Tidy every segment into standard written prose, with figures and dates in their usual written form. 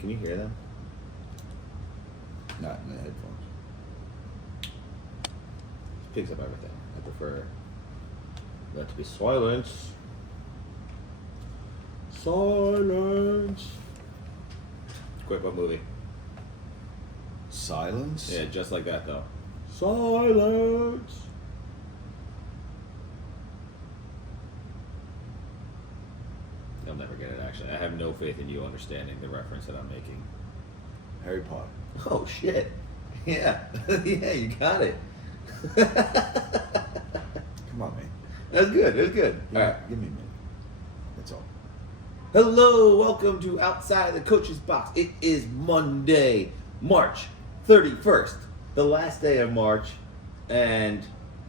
Can you hear them? Not in the headphones. It picks up everything. I prefer that to be silence. Silence. Quick, what movie? Silence? Yeah, just like that though. Silence. You'll never get it. Actually, I have no faith in you understanding the reference that I'm making. Harry Potter. Oh shit! Yeah, yeah, you got it. Come on, man. That's good. That's good. All right. Give me a minute. That's all. Hello, welcome to Outside the Coach's Box. It is Monday, March 31st, the last day of March, and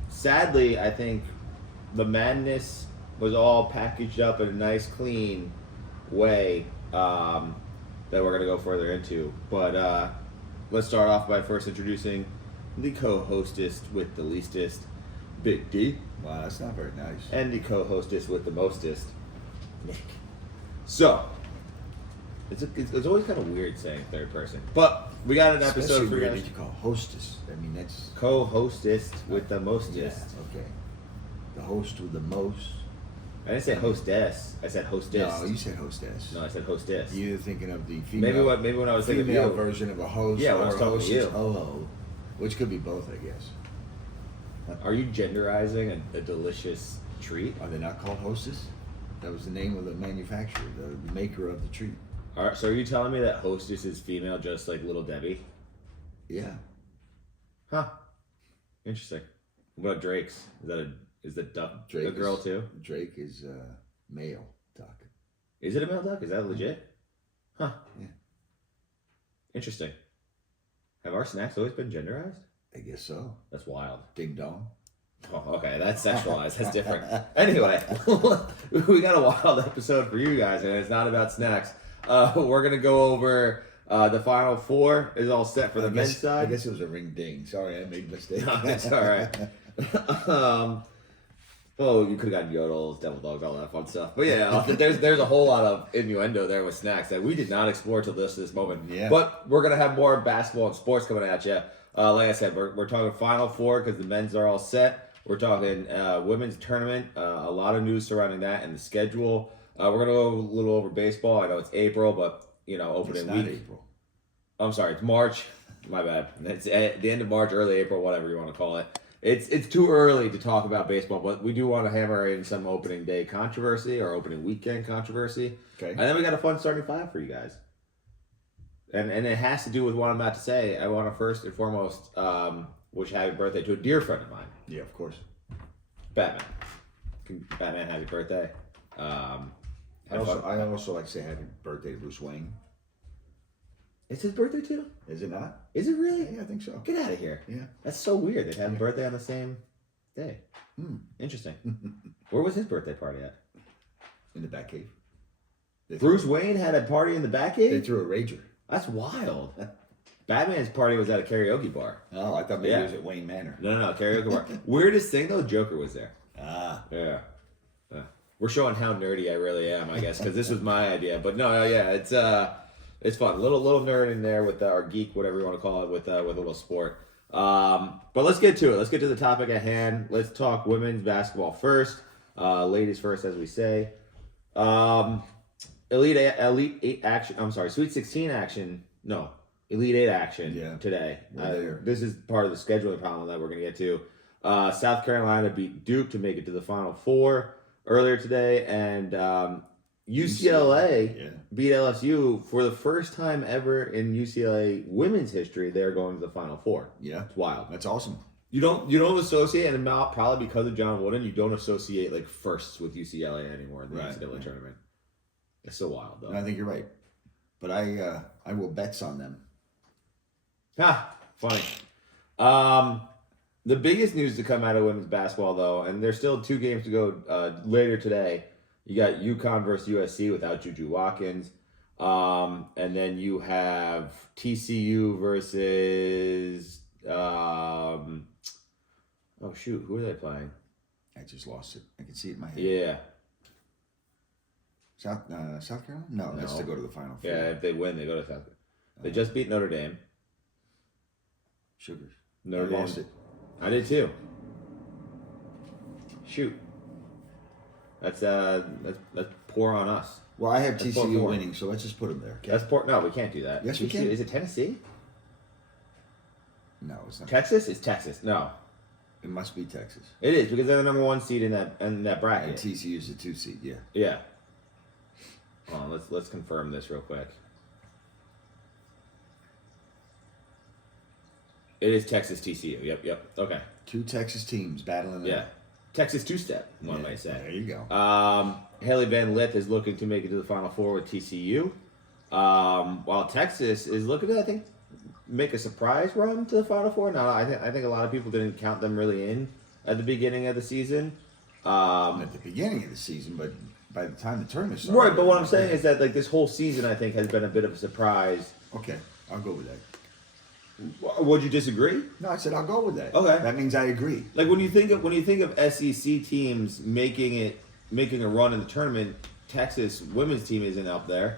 sadly, I think the madness was all packaged up in a nice, clean way that we're going to go further into. But let's start off by first introducing the co-hostess with the leastest, Big D, Wow, that's not very nice. and the co-hostess with the mostest, Nick. So, it's always kind of weird saying third person, but we got an episode Especially for you weird guys. that you call hostess. I mean, that's... Co-hostess with the mostest. Yeah, okay. The host with the most. I didn't say hostess. I said hostess. No, you said hostess. No, I said hostess. You're thinking of the female... Maybe when I was thinking of female you. version of a host. Yeah, when I or was a talking to hostess. you. Oh, which could be both, I guess. Are you genderizing a delicious treat? Are they not called hostess? That was the name of the manufacturer, the maker of the treat. So are you telling me that hostess is female just like Little Debbie? Yeah. Huh. Interesting. What about Drake's? Is the duck Drake a girl is, too? Drake is male duck. Is it a male duck? Is that legit? Huh. Yeah. Interesting. Have our snacks always been genderized? I guess so. That's wild. Ding dong. Oh, okay, that's sexualized. That's different. Anyway, we got a wild episode for you guys, and it's not about snacks. We're gonna go over the final four is all set for the men's side. I guess it was a ring ding. Sorry, I made a mistake. No, that's all right. Oh, you could have gotten yodels, devil dogs, all that fun stuff. But yeah, there's a whole lot of innuendo there with snacks that we did not explore till this moment. Yeah. But we're gonna have more basketball and sports coming at you. Like I said, we're talking Final Four because the men's are all set. We're talking women's tournament. A lot of news surrounding that and the schedule. We're gonna go a little over baseball. I know it's April, but opening It's not week. April. I'm sorry, it's March. My bad. It's at the end of March, early April, whatever you want to call it. It's too early to talk about baseball, but we do want to hammer in some opening day controversy or opening weekend controversy. Okay. And then we got a fun starting five for you guys. And it has to do with what I'm about to say. I want to first and foremost wish happy birthday to a dear friend of mine, Yeah, of course. Batman. Batman, happy birthday. I Have fun. also like to say happy birthday to Bruce Wayne. It's his birthday too? Is it not? Is it really? Yeah, I think so. Get out of here. Yeah. That's so weird. They have a birthday on the same day. Interesting. Where was his birthday party at? In the Batcave. Bruce Wayne had a party in the They Batcave? threw a rager. That's wild. Batman's party was at a karaoke bar. Oh, I thought maybe Yeah. it was at Wayne Manor. No, karaoke bar. Weirdest thing though, Joker was there. Ah. Yeah. We're showing how nerdy I really am, I guess, because this was my idea. But no, yeah, it's fun. Little nerd in there with our geek, whatever you want to call it, with a little sport. But let's get to it. Let's get to the topic at hand. Let's talk women's basketball first. Ladies first, as we say. Elite Eight action. I'm sorry, Sweet 16 action. No, Elite Eight action today. This is part of the scheduling problem that we're gonna get to. South Carolina beat Duke to make it to the Final Four earlier today, and UCLA beat LSU for the first time ever in UCLA women's history. They're going to the Final Four. Yeah, it's wild. That's awesome. You don't associate, and not probably because of John Wooden, you don't associate like firsts with UCLA anymore in the NCAA tournament. It's so wild, though. And I think you're right, but I will bets on them. Funny. The biggest news to come out of women's basketball, though, and there's still 2 games to go later today. You got UConn versus USC without Juju Watkins. And then you have TCU versus... who are they playing? I just lost it. I can see it in my head. Yeah. South Carolina? No, that's No. to go to the Final Four. Yeah, if they win, they go to South. They just beat Notre Dame. Sugars. Notre I Dame. lost it. I did too. Shoot. That's poor on us. Well, I have That's TCU 4-4. winning, so let's just put them there. Okay? That's poor. No, we can't do that. Yes, we TCU can. Is it Tennessee? No, it's not. Texas? It's Texas. No, It must be Texas. it is because they're the number 1 seed in that And bracket. TCU is the 2 seed. Yeah. Yeah. Hold on, let's confirm this real quick. It is Texas TCU. Yep. Okay. 2 Texas teams battling. Yeah. Texas two-step, one Yeah, might say. There you go. Haley Van Lith is looking to make it to the Final Four with TCU. While Texas is looking to, I think, make a surprise run to the Final Four. Now, I think a lot of people didn't count them really in at the beginning of the season. At the beginning of the season, but by the time the tournament started. Right, but what I'm saying is that like this whole season, I think, has been a bit of a surprise. Okay, I'll go with that. Would you disagree? No, I said I'll go with that. Okay. That means I agree. Like when you think of SEC teams making a run in the tournament, Texas women's team isn't up there.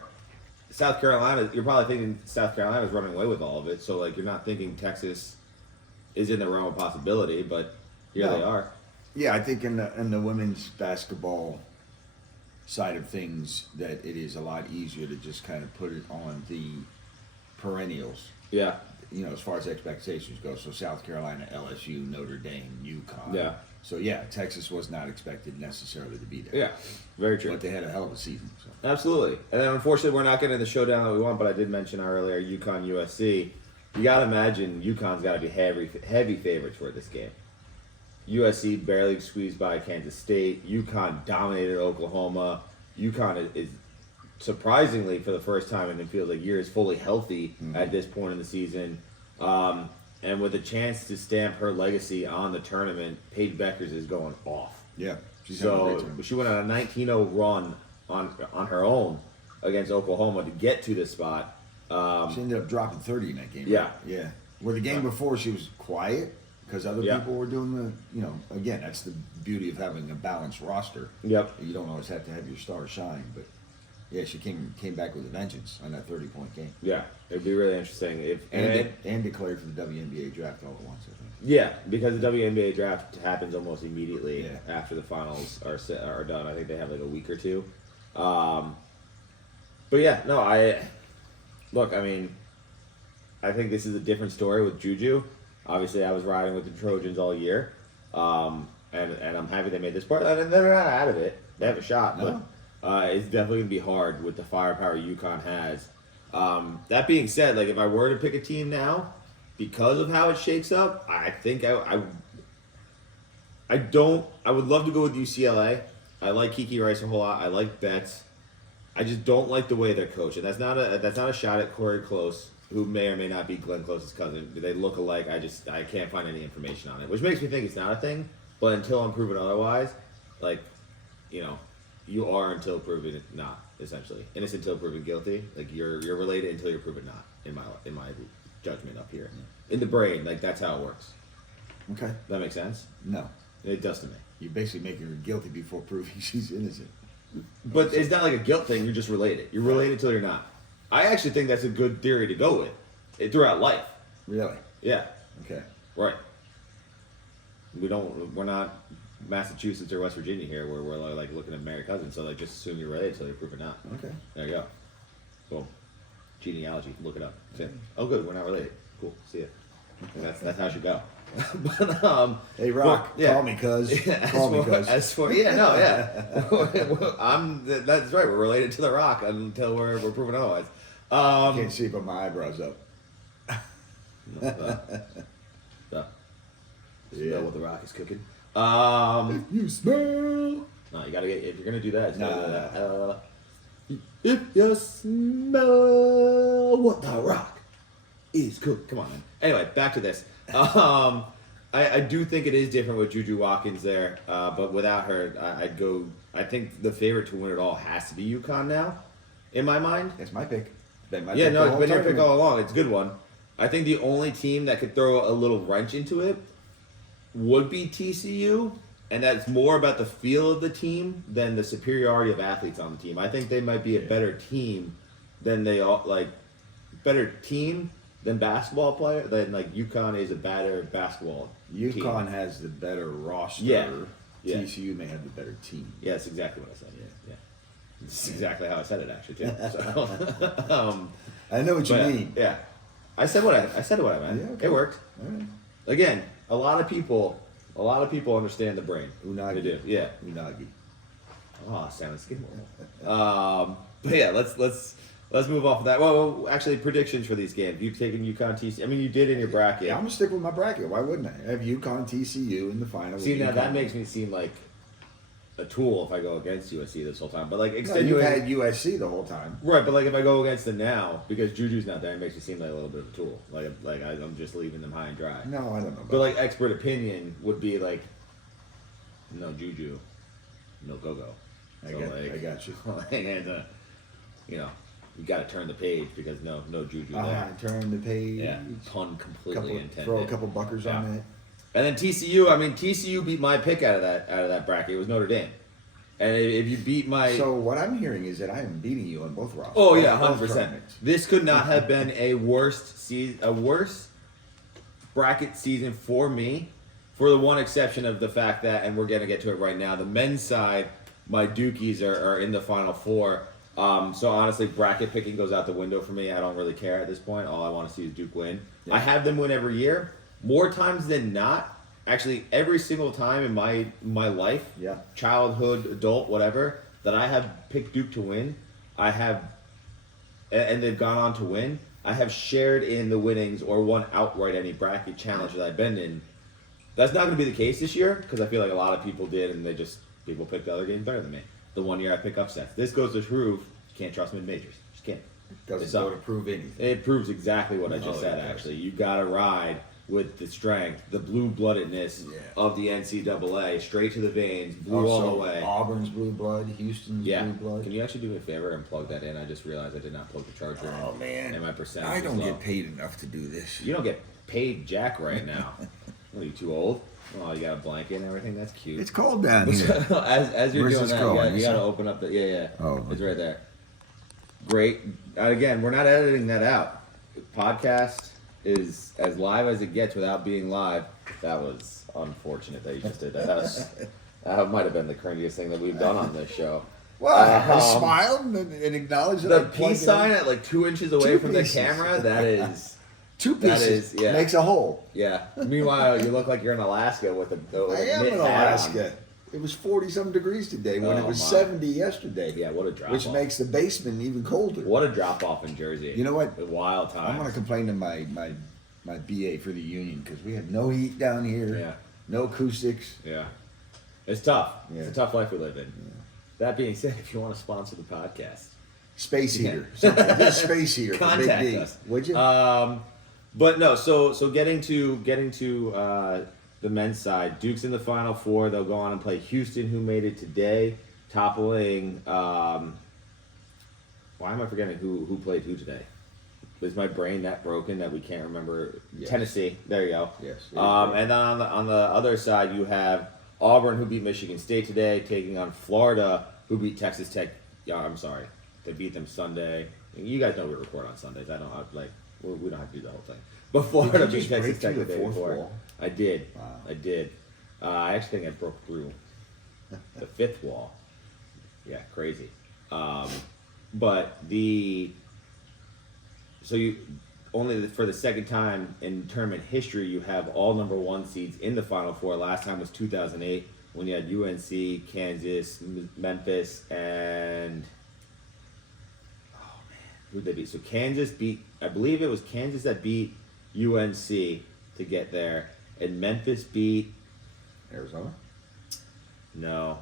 South Carolina, you're probably thinking South Carolina's running away with all of it. So like you're not thinking Texas is in the realm of possibility, but here No. they are. Yeah, I think in the women's basketball side of things that it is a lot easier to just kind of put it on the perennials. Yeah, You know, as far as expectations go. So South Carolina, LSU, Notre Dame, UConn. Yeah. So yeah, Texas was not expected necessarily to be there. yeah, very true. But they had a hell of a season. So. Absolutely. And then unfortunately, we're not getting the showdown that we want. But I did mention earlier, UConn USC. You got to imagine UConn's got to be heavy favorites for this game. USC barely squeezed by Kansas State. UConn dominated Oklahoma. UConn is surprisingly, for the first time in it feels like years, fully healthy at this point in the season. And with a chance to stamp her legacy on the tournament, Paige Beckers is going off. Yeah. She's having a great So tournament. she went on a 19-0 run on her own against Oklahoma to get to this spot. She ended up dropping 30 in that game. Yeah. Right? Yeah. Where the game before she was quiet because other Yeah. people were doing again, that's the beauty of having a balanced roster. Yep. You don't always have to have your star shine, but yeah, she came back with a vengeance on that 30-point game. Yeah, it'd be really interesting if And declared for the WNBA draft all at once, I think. yeah, because the WNBA draft happens almost immediately Yeah. after the finals are done. I think they have like a week or two. But yeah, no, I mean, I think this is a different story with Juju. Obviously, I was riding with the Trojans all year, and I'm happy they made this part. And they're not out of it; they have a shot, No. but it's definitely gonna be hard with the firepower UConn has. That being said, like if I were to pick a team now, because of how it shakes up, I think I would love to go with UCLA. I like Kiki Rice a whole lot. I like Betts. I just don't like the way they're coached, and that's not a shot at Corey Close, who may or may not be Glenn Close's cousin. They look alike. I can't find any information on it, which makes me think it's not a thing. But until I'm proven otherwise, like, you are until proven not. Essentially, innocent until proven guilty. Like you're related until you're proven not. In my judgment up here, in the brain, like that's how it works. Okay. Does that make sense? No. It does to me. You're basically making her guilty before proving she's innocent. But it's not like a guilt thing. You're just related. You're related till you're not. I actually think that's a good theory to go with throughout life. Really? Yeah. Okay. Right. We're not Massachusetts or West Virginia here where we're like looking at married cousins. So like just assume you're related until you're proven not. Okay. There you go. Boom. Genealogy. Look it up. See? Oh, good. We're not related. Cool. See ya. And that's how it should go. But Hey, Rock, yeah. call me, cuz. As Call me, for- cuz. As for that's right. We're related to the Rock until we're proven otherwise. Can't see, but my eyebrows up. So, Yeah. smell what the Rock is cooking. You smell. No, you gotta get if you're gonna do that. It's gotta Nah. if you smell what the Rock is cooking. Come on, man. Anyway, back to this. I do think it is different with Juju Watkins there, but without her, I'd go. I think the favorite to win it all has to be UConn now, in my mind. That's my pick. Been my Yeah, pick no, the it's whole been your pick tournament. all along. It's a good one. I think the only team that could throw a little wrench into it would be TCU, and that's more about the feel of the team than the superiority of athletes on the team. I think they might be a better team than they all better team than basketball player. Than like UConn is a better basketball. UConn team. has the better roster. Yeah. Yeah. TCU may have the better team. Yeah, that's exactly what I said. Yeah. That's exactly how I said it actually too. So, I know what you but, mean. Yeah, I said what I meant. Yeah, okay. It worked. All right. Again, a lot of people understand the brain. Unagi. They do. Yeah. Unagi. Oh, sounds good. But yeah, let's move off of that. Well, actually, predictions for these games. You've taken UConn, TCU. I mean, you did in your bracket. Yeah, I'm gonna stick with my bracket. Why wouldn't I? I have UConn, TCU in the final. See, now UConn. that makes me seem like a tool if I go against USC this whole time. But like No, you extenuating, had USC the whole time. right? But like if I go against them now because Juju's not there, it makes me seem like a little bit of a tool. I'm just leaving them high and dry. No, I don't know. About But like expert opinion would be like, no Juju, no go-go. I got you. And you got to turn the page because no Juju Uh-huh. there. Turn the page. Yeah, pun completely intended. Throw a couple buckers on it. And then TCU. I mean, TCU beat my pick out of that bracket. It was Notre Dame. And if you beat my, So what I'm hearing is that I am beating you on both rosters. oh yeah, both 100%. tournaments. This could not have been a worse bracket season for me, for the one exception of the fact that, and we're gonna get to it right now, the men's side, my Dukies are in the Final Four. So honestly, bracket picking goes out the window for me. I don't really care at this point. All I want to see is Duke win. Yeah. I have them win every year, more times than not. Actually, every single time in my life, Yeah. childhood, adult, whatever, that I have picked Duke to win, I have, and they've gone on to win. I have shared in the winnings or won outright any bracket challenge that I've been in. That's not going to be the case this year because I feel like a lot of people did, and people picked the other games better than me. The one year I pick upsets. This goes to prove you can't trust mid majors. Just can't. Doesn't It's go up. to prove anything. It proves exactly what I No, just said. it does. Actually, you got to ride with the strength, the blue-bloodedness Yeah. of the NCAA, straight to the veins, blue all the Also, way. Auburn's blue blood, Houston's Yeah. blue blood. Can you actually do me a favor and plug that in? I just realized I did not plug the charger in. Oh man, And my percentage I is don't low. get paid enough to do this. You don't get paid jack right now. What, are you too old? Oh, you got a blanket and everything. That's cute. It's cold down here. as you're Where's doing this that, going? you got to open up the yeah. Oh. It's right there. Great. Again, we're not editing that out. Podcast is as live as it gets without being live. That was unfortunate that you just did that. That might have been the cringiest thing that we've done on this show. Well, I Um, smiled and acknowledged that I The plugged peace it sign in. at like 2 inches away Two from pieces. the camera. That is. Two that pieces is- yeah. makes a hole. Yeah. Meanwhile, you look like you're in Alaska with a I am mitt in hat on. Alaska. It was 40-some degrees today when it Oh, was my. 70 yesterday. Yeah, what a drop Which off. makes the basement even colder. What a drop off in Jersey. You know what? The wild times. I'm going to complain to my BA for the union because we have no heat down here, Yeah. no acoustics. Yeah. It's tough. Yeah. It's a tough life we live in. That being said, if you want to sponsor the podcast, Space Yeah. heater. Something. Just space heater for Big contact D. us. Would you? But no, so getting to the men's side, Duke's in the Final Four. They'll go on and play Houston, who made it today, toppling. Why am I forgetting who played who today? Was my brain that broken that we can't remember? Yes. Tennessee. There you go. Yes. And then on the other side, you have Auburn, who beat Michigan State today, taking on Florida, who beat Texas Tech. Yeah, I'm sorry, they beat them Sunday. You guys know we record on Sundays. We don't have to do the whole thing. But Florida Did you beat just break Texas Tech through the the day fourth before. wall? I did. Wow. I did. I actually think I broke through the fifth wall. Yeah, crazy. But for the second time in tournament history, you have all number 1 seeds in the Final Four. Last time was 2008 when you had UNC, Kansas, Memphis, and who'd they beat? So Kansas beat, I believe it was Kansas that beat UNC to get there, and Memphis beat. Arizona? No.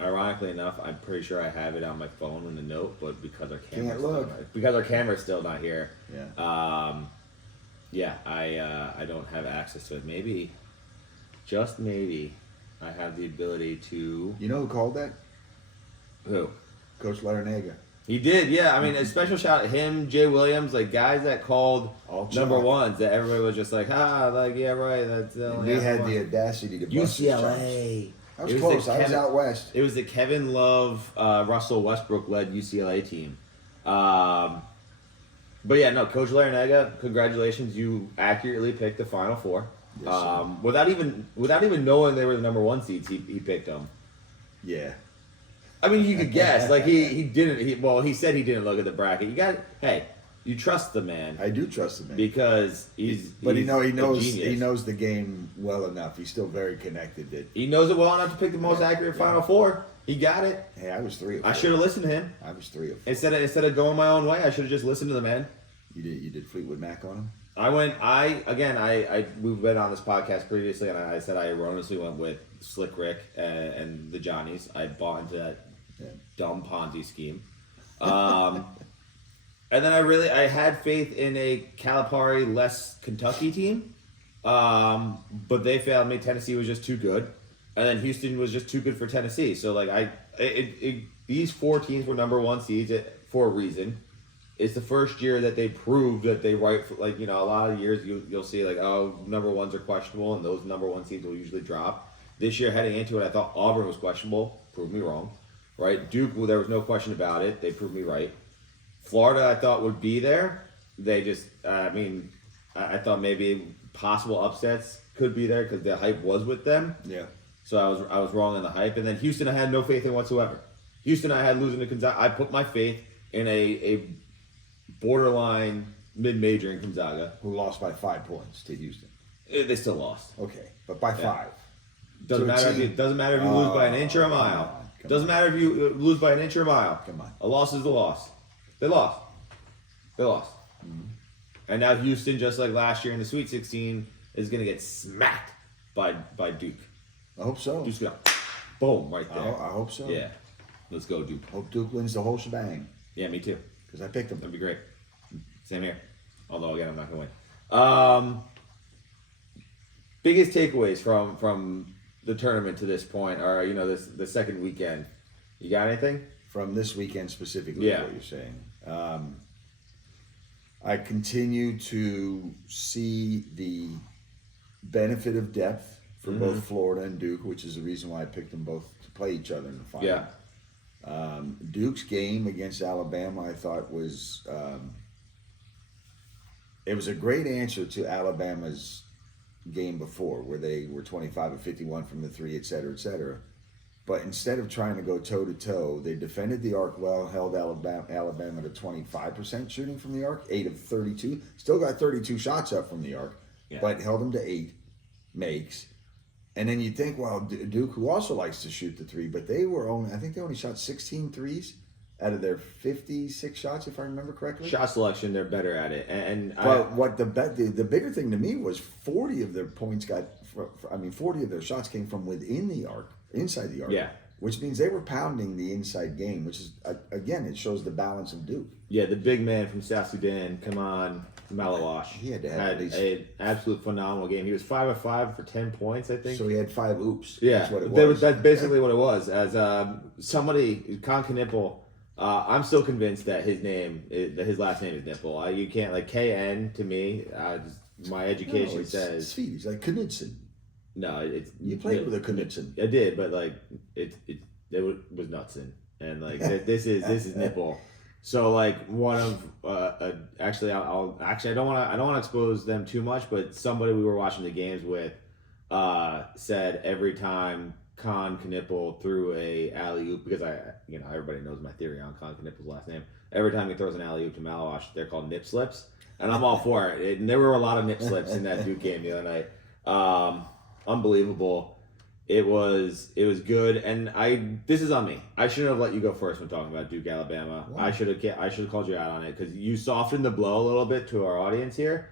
Ironically enough, I'm pretty sure I have it on my phone in the note, but because our Can't look. camera's still not here. Yeah. I don't have access to it. Maybe, just maybe, I have the ability to. You know who called that? Who? Coach Larinaga. He did, yeah. I mean, a special shout at him, Jay Williams, like guys that called All number chalk. ones that everybody was just like, yeah, right. That's And we had the audacity to bust his chops. UCLA. I was It was close. the I was Kevin- out west. It was the Kevin Love, Russell Westbrook led UCLA team. But yeah, no, Coach Larinaga, congratulations! You accurately picked the Final Four. Yes, sir. Without even knowing they were the number one seeds, he picked them. Yeah. I mean, you could guess. Like he didn't. He said he didn't look at the bracket. You trust the man I do trust him, man. because he's. But he's he a knows genius. he knows the game well enough. He's still very connected. That He knows it well enough to pick the most accurate Final Four. He got it. hey, I was 3 of 4. I should have listened to him I was 3 of 4. instead of going my own way. I should have just listened to the man. You did Fleetwood Mac on him. We've been on this podcast previously, and I said I erroneously went with Slick Rick and the Johnnies. I bought into that dumb Ponzi scheme. And then I had faith in a Calipari less Kentucky team, but they failed me. Tennessee was just too good, and then Houston was just too good for Tennessee. So these 4 teams were number one seeds for a reason. It's the first year that they proved that they a lot of years you'll see number ones are questionable and those number one seeds will usually drop. This year heading into it, I thought Auburn was questionable, proved me wrong. Right, Duke, well, there was no question about it. They proved me right. Florida, I thought would be there. They just, I thought maybe possible upsets could be there because the hype was with them. Yeah. So I was wrong on the hype. And then Houston, I had no faith in whatsoever. Houston, I had losing to Gonzaga. I put my faith in a borderline mid-major in Gonzaga. Who lost by 5 points to Houston. They still lost. Okay, but by 5. Doesn't matter if you lose by an inch or a mile. Doesn't matter if you lose by an inch or a mile. Come on. A loss is a loss. They lost. Mm-hmm. And now Houston, just like last year in the Sweet 16, is going to get smacked by Duke. I hope so. Duke's going to boom right there. I hope so. Yeah. Let's go, Duke. Hope Duke wins the whole shebang Yeah, me too. because I picked them. That'd be great. Same here. Although, again, I'm not going to win. Biggest takeaways from the tournament to this point are, the second weekend. You got anything? From this weekend specifically, Yeah. is what you're saying. I continue to see the benefit of depth for both Florida and Duke, which is the reason why I picked them both to play each other in the final. Yeah. Duke's game against Alabama, I thought was it was a great answer to Alabama's game before, where they were 25 of 51 from the 3, et cetera, et cetera. But instead of trying to go toe to toe, they defended the arc well, held Alabama to 25% shooting from the arc, 8 of 32. Still got 32 shots up from the arc, but held them to 8 makes. And then you think, well, Duke, who also likes to shoot the 3, but I think they only shot 16 threes out of their 56 shots, if I remember correctly. Shot selection, they're better at it. But the bigger thing to me was 40 of their points 40 of their shots came from within the arc, inside the arc. Yeah. Which means they were pounding the inside game, which is, again, it shows the balance of Duke. Yeah, the big man from South Sudan, come on, Malawash. He had to have at least an absolute phenomenal game. He was 5 of 5 for 10 points, I think. So he had 5 oops. Yeah, That's what it was. That's basically what it was. As somebody, Con Knipple, I'm still convinced that his last name is Nipple. You can't, KN to me, my education it's says. Sweet. He's like Knudsen. No, it's. You played with a Knudsen. I did, but it was Nutson. And this is Nipple. So one of actually I don't want to expose them too much, but somebody we were watching the games with said every time Con Knipple threw a alley oop, because everybody knows my theory on Con Knipple's last name. Every time he throws an alley oop to Malawash, they're called nip slips, and I'm all for it. And there were a lot of nip slips in that Duke game the other night. Unbelievable. It was good, and this is on me. I shouldn't have let you go first when talking about Duke, Alabama. Wow. I should have called you out on it because you softened the blow a little bit to our audience here,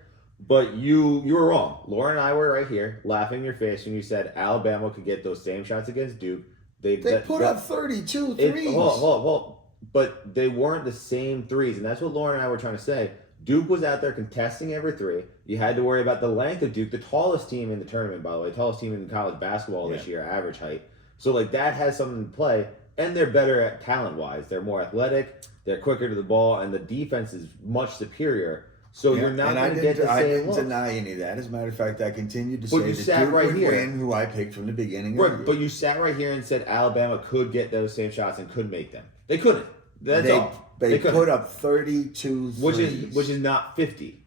but you were wrong. Laura and I were right here laughing in your face when you said Alabama could get those same shots against Duke. They put up 32 threes. Hold. But they weren't the same threes, and that's what Laura and I were trying to say. Duke was out there contesting every 3. You had to worry about the length of Duke, the tallest team in the tournament, by the way, tallest team in college basketball this year, average height. So that has something to play, and they're better at talent-wise. They're more athletic, they're quicker to the ball, and the defense is much superior. So Yeah, you're not and I going to get didn't, the I same didn't looks. deny any of that. As a matter of fact, I continued to But say you that sat Duke right would here. win, who I picked from the beginning of the Right, year. but you sat right here and said Alabama could get those same shots and could make them. They couldn't. That's all. They couldn't. put up 32 which threes. is not 50.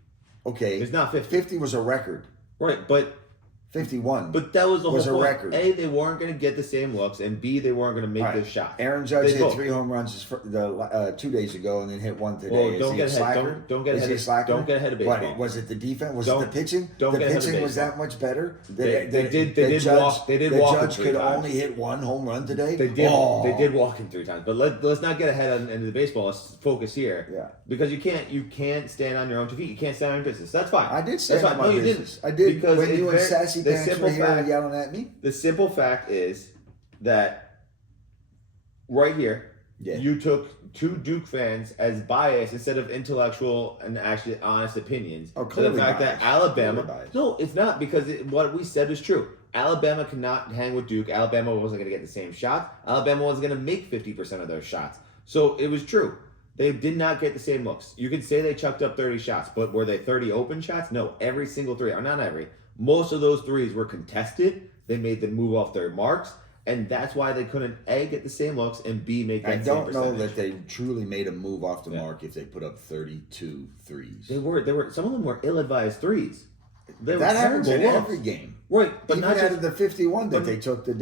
okay. It's not 50. 50 was a record. Right, but 51. that was the Was whole a point. record. A, they weren't going to get the same looks, and B, they weren't going to make All right. those shots. Aaron Judge They hit both. 3 home runs 2 days ago and then hit one today. Well, Is don't he get a ahead. slacker? Don't get Is ahead. he a Of, slacker? don't get ahead of baseball. What, was it the defense? Was Don't- it the pitching? don't the get ahead of pitching was baseball. that much better? They did Judge, walk. They did the walk him Judge 3 could times. only hit 1 home run today. They did. Oh. They did walk him 3 times. But let's not get ahead into the baseball. Let's focus here. Yeah. Because you can't stand on your own 2 feet. You can't stand on your business. That's fine. I did That's stand fine. on my No, you business. didn't. I did. Because When you and it's Sassy the Pants simple were here fact- yelling at me. The simple fact is that right here, Yeah. you took 2 Duke fans as biased instead of intellectual and actually honest opinions. Oh, to the clearly fact biased. that Alabama, Clearly biased. no, it's not because what we said was true. Alabama cannot hang with Duke. Alabama wasn't going to get the same shots. Alabama wasn't going to make 50% of those shots. So it was true. They did not get the same looks. You could say they chucked up 30 shots, but were they 30 open shots? No, every single 3, or not every. Most of those 3s were contested. They made them move off their marks, and that's why they couldn't A, get the same looks, and B, make that I same don't know percentage. that they truly made a move off the Yeah. mark if they put up 32 threes. They were some of them were ill-advised 3s. They were That happens in terrible looks. every game. Right, but Even not out just of the 51 that but- they took the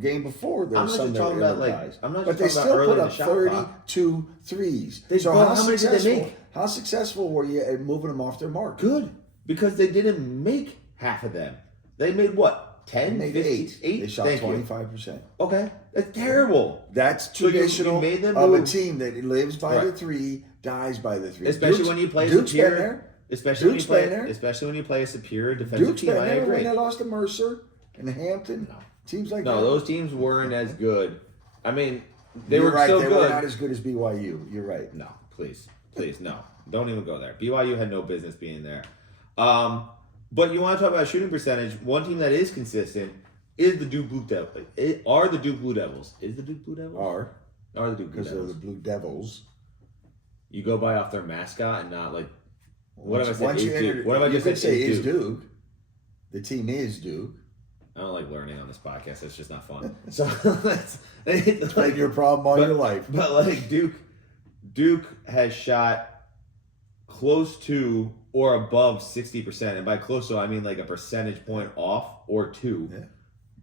game before, there I'm were not some just that were talking about, like- ill-advised. I'm not But just they talking still about put early in up the shot clock. 32 threes. They- So well, how how many did they successful? make? How successful were you at moving them off their mark? Good, because they didn't make half of them. They made what? 10, They made 15, 8? They shot Thank you. 25%. Okay, that's terrible. That's So you traditional made them of a move. team that lives by the Right. 3, dies by the 3. Especially Duke's- when you play Duke's been superior. there. Especially Duke's when you been play. there. Especially when you play a superior defensive Duke's team. been I there agree. when they lost to Mercer and Hampton. No. Teams like No, that. those teams weren't as good. I mean, they You're were right. still They good. were not as good as BYU. You're right. No, please, no, don't even go there. BYU had no business being there. But you want to talk about shooting percentage? One team that is consistent is the Duke Blue Devils. Are the Duke Blue Devils? Is the Duke Blue Devils? Are the Duke Blue Because they're Devils? the Blue Devils. You go by off their mascot and not like. What Once- have I said? once Is you Duke? enter- What have I you just could said? say Is is Duke? Duke. The team is Duke. I don't like learning on this podcast. It's just not fun. So let's. It's been your problem all your life. But like Duke has shot close to or above 60%, and by close to I mean like a percentage point off or 2, Yeah.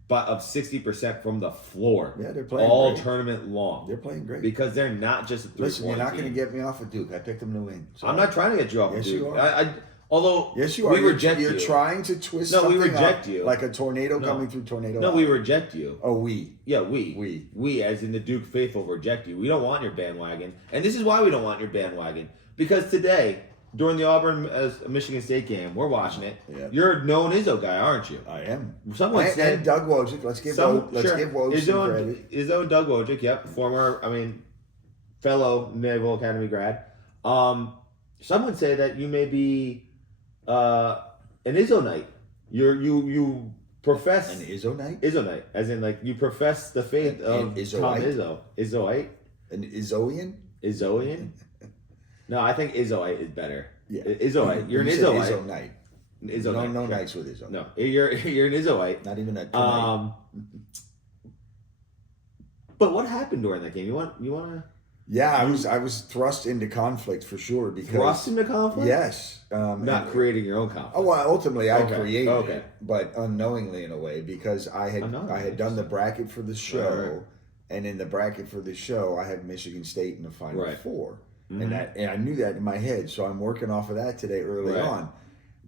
but of 60% from the floor. Yeah, they're playing all great. tournament long. They're playing great. Because they're not just a 3-point Listen, you're not going to team. get me off of Duke. I picked them to win. So- I'm not trying to get you off Yes, of Duke. you are. Although Yes, you are. we reject you're you. trying to twist No, we something reject up you. like a tornado No. coming through tornado. No, alley. we reject you. Oh, we. Yeah, we, as in the Duke faithful, reject you. We don't want your bandwagon, and this is why we don't want your bandwagon. Because today, during the Auburn Michigan State game, we're watching it. Yeah. You're a known Izzo guy, aren't you? I am. Someone and, said and Doug Wojcik. Let's give sure. Woj some credit. Izzo and Doug Wojcik, yep, former, fellow Naval Academy grad. Someone say that you may be an Izzonite. You profess An Izzo night? Izzonite, as in like you profess the faith An of Tom Izzoite? Izzo. Izzoite. An Izzoian? Izzoian? No, I think Izzoite is better. Yeah. Izzoite. You're an You said Izzoite. Izzo night. Izzonite. No nights with Izzo. No, you're an Izzoite. Not even a tonight. But what happened during that game? You want to Yeah, I was thrust into conflict for sure because thrust into conflict? yes, Not and- creating your own conflict. Oh, well, ultimately I Okay, created okay. it, but unknowingly in a way because I Unknowingly, had done the bracket for the show, Right. and in the bracket for the show I had Michigan State in the Final Right. Four, Mhm. and I knew that in my head, so I'm working off of that today early Right. on.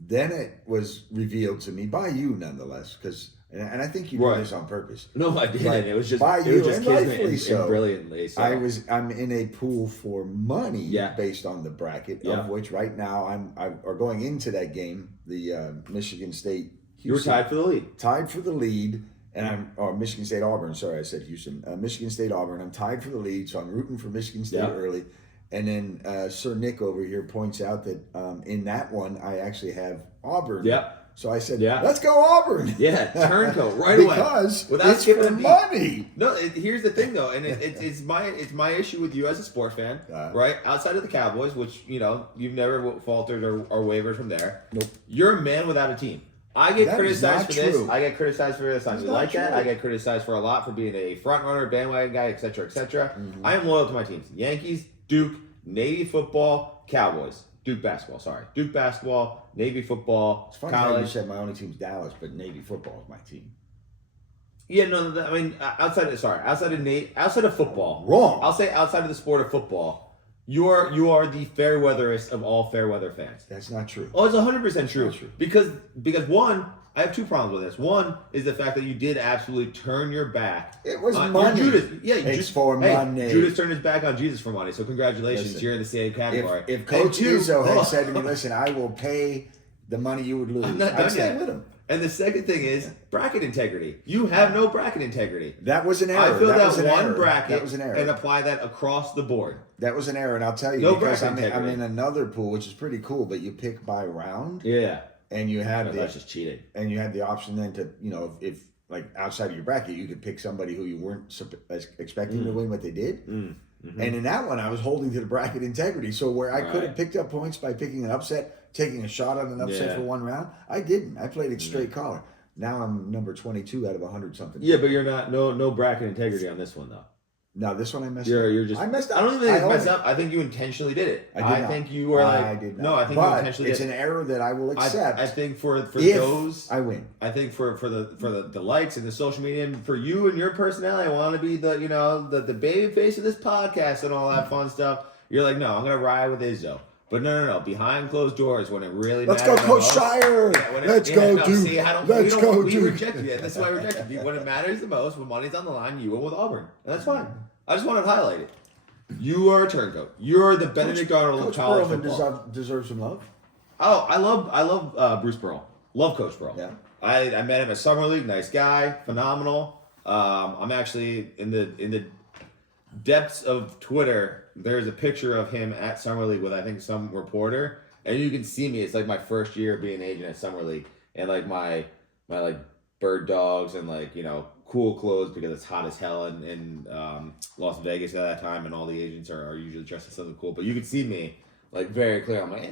Then it was revealed to me by you, nonetheless, because and I think you did Right. this on purpose. No, I didn't. Right. It was just By it you, was just and kismet rightfully and so. brilliantly. So I'm in a pool for money Yeah. based on the bracket, Yeah. of which right now or going into that game, the Michigan State. you were Houston, tied for the lead. tied for the lead, and Michigan State Auburn. Sorry, I said Houston. Michigan State Auburn. I'm tied for the lead, so I'm rooting for Michigan State Yeah. early. And then Sir Nick over here points out that in that one I actually have Auburn Yep. So I said, Yeah. let's go Auburn. Yeah, turncoat right away. Because Without it's skipping for a beat. money. No, here's the thing though, and it's my issue with you as a sports fan, right? Outside of the Cowboys, which you've never faltered or wavered from there. Nope. You're a man without a team. I get That is criticized not for this. true. I get criticized for this. I That's like not that. true. I get criticized for a lot for being a front runner, bandwagon guy, etc., etc. I am loyal to my teams: Yankees, Duke, Navy football, Cowboys. Duke basketball. Sorry, Duke basketball, Navy football, It's funny how you college. said my only team's Dallas, but Navy football is my team. Yeah, no, I mean outside of football. Wrong. I'll say outside of the sport of football, you are the fair weatherist of all fair weather fans. That's not true. Oh, it's 100% true. Not true. Because one, I have two problems with this. One is the fact that you did absolutely turn your back. It was on money. Judas. Yeah, It's for money. Judas turned his back on Jesus for money. So congratulations, Listen, you're in the same category. If And Coach two- Izzo hold had on. said to me, listen, I will pay the money you would lose, I'm not I'd done stay yet. with him. And the second thing is bracket integrity. You have no bracket integrity. That was an error. I feel that was that an one error. bracket That was an error. and apply that across the board. That was an error, and I'll tell you No because bracket I'm integrity. in another pool, which is pretty cool. But you pick by round, Yeah. and you have That's just cheating. the option then to if like outside of your bracket, you could pick somebody who you weren't expecting to win what they did. Mm-hmm. And in that one, I was holding to the bracket integrity. So where I could have Right. picked up points by picking an upset, taking a shot on an upset Yeah. for one round, I didn't. I played it straight collar. Now I'm number 22 out of 100 something. Yeah, but you're not no bracket integrity on this one though. No, this one I messed up. You're just I messed up. I don't even think I it's own messed it. up. I think you intentionally did it. I did not. think you were like I did not. no. I think you but intentionally it's did. an error that I will accept. I think for if those I win. I think for the likes and the social media and for you and your personality, I want to be the baby face of this podcast and all that fun stuff. You're like, no, I'm gonna ride with Izzo. But no. Behind closed doors, when it really Let's go, matters Coach the most- Shire. Yeah, when it- Let's yeah, go, no, Duke. see, Let's go, we Duke. reject you. That's why I reject you. When it matters the most, when money's on the line, you went with Auburn. And that's fine. I just wanted to highlight it. You are a turncoat. You're the Benedict Arnold of Coach college Perlman football. deserves some love. Oh, I love Bruce Pearl. Love Coach Pearl. Yeah. I met him at Summer League. Nice guy, phenomenal. I'm actually in the depths of Twitter. There's a picture of him at Summer League with I think some reporter, and you can see me. It's like my first year being an agent at Summer League, and like my like bird dogs and like cool clothes because it's hot as hell in Las Vegas at that time, and all the agents are usually dressed in something cool. But you could see me like very clear. I'm like, hey,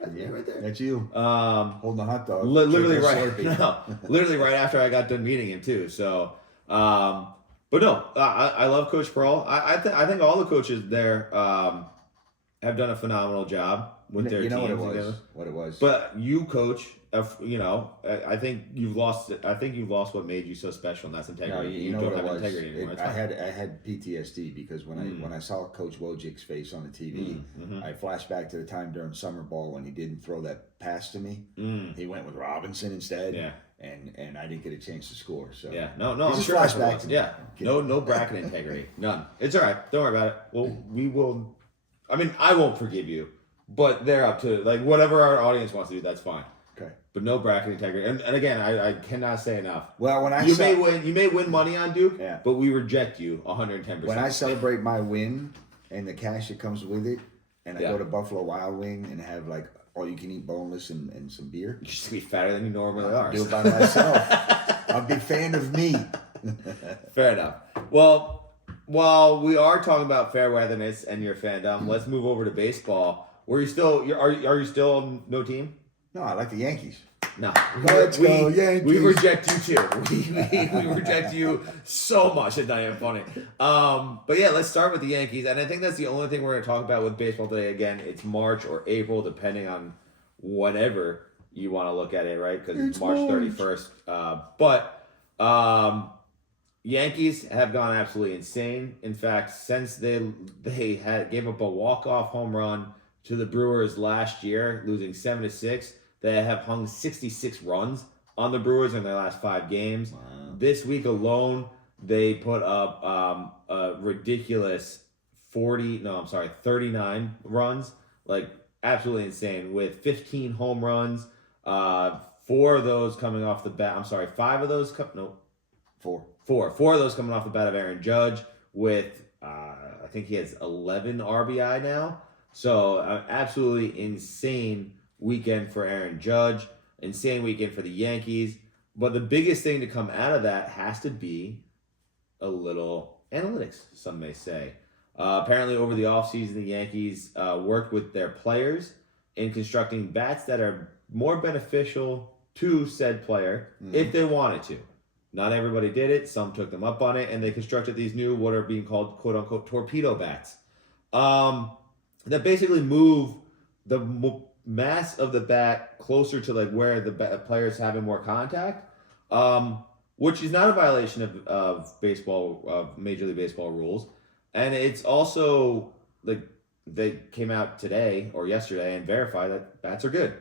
that's me right there. That's you. Um, Holding a hot dog. literally drinking a right. Slurpee. No, literally right after I got done meeting him too. So, but no, I love Coach Pearl. I think all the coaches there have done a phenomenal job with their You know teams what it was? together. What it was. But you, Coach, I think you've lost. I think you've lost what made you so special, and that's integrity. No, you know don't what it have was. integrity anymore. It's I fine. had PTSD because when I saw Coach Wojcik's face on the TV, Mm-hmm. I flashed back to the time during summer ball when he didn't throw that pass to me. He went with Robinson instead. Yeah. And I didn't get a chance to score. So Yeah, no, He I'm just sure flashed that's what it back was. to me. Yeah, Kidding. no bracket integrity, none. It's all right. Don't worry about it. Well, we will. I mean, I won't forgive you, but they're up to like whatever our audience wants to do. That's fine. Okay. But no bracket integrity. And again, I cannot say enough. Well, when I You saw- may win money on Duke, Yeah. but we reject you 110%. when I celebrate my win and the cash that comes with it, and I Yeah. go to Buffalo Wild Wing and have like all you can eat boneless and some beer, you just be fatter than you normally I'll are. do it by myself. I'm a big fan of meat. Fair enough. Well, while we are talking about fair weatherness and your fandom, let's move over to baseball. Are you still on no team? No, I like the Yankees. No. Let's go, Yankees. We reject you too. We reject you so much. It's not even funny. But yeah, let's start with the Yankees. And I think that's the only thing we're going to talk about with baseball today. Again, it's March or April, depending on whatever you want to look at it, right? Because it's March 31st. But Yankees have gone absolutely insane. In fact, since they gave up a walk-off home run to the Brewers last year, losing 7-6, they have hung 66 runs on the Brewers in their last 5 games. Wow. This week alone, they put up a ridiculous 39 runs, like absolutely insane, with 15 home runs. 4 of those coming off the bat. I'm sorry, 5 of those. Four of those coming off the bat of Aaron Judge with, I think he has 11 RBI now. So absolutely insane weekend for Aaron Judge. insane weekend for the Yankees. But the biggest thing to come out of that has to be a little analytics, some may say. Apparently, over the offseason, the Yankees worked with their players in constructing bats that are more beneficial to said player if they wanted to. Not everybody did it. Some took them up on it, and they constructed these new, what are being called, quote-unquote, torpedo bats. That basically move the mass of the bat closer to like where the player's having more contact, which is not a violation of baseball, of Major League Baseball rules. And it's also, like, they came out today or yesterday and verified that bats are good.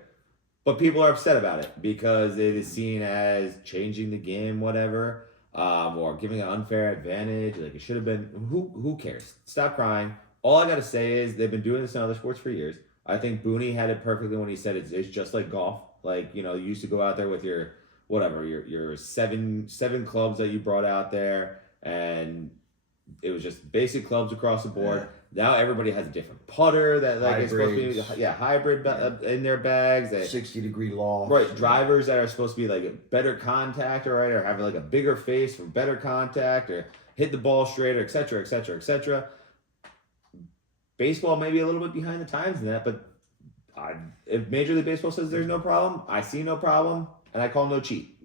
But people are upset about it because it is seen as changing the game, whatever, or giving an unfair advantage. Like, it should have been. Who cares? Stop crying. All I got to say is they've been doing this in other sports for years. I think Booney had it perfectly when he said it's just like golf. Like, you used to go out there with your, whatever, your seven clubs that you brought out there, and it was just basic clubs across the board. Yeah. Now everybody has a different putter that like is supposed to be hybrid in their bags. 60-degree loft. Right, drivers that are supposed to be like a better contact, right, or have like a bigger face for better contact, or hit the ball straighter, etc., etc., etc. Baseball may be a little bit behind the times in that, but if Major League Baseball says there's no problem, I see no problem, and I call no cheat.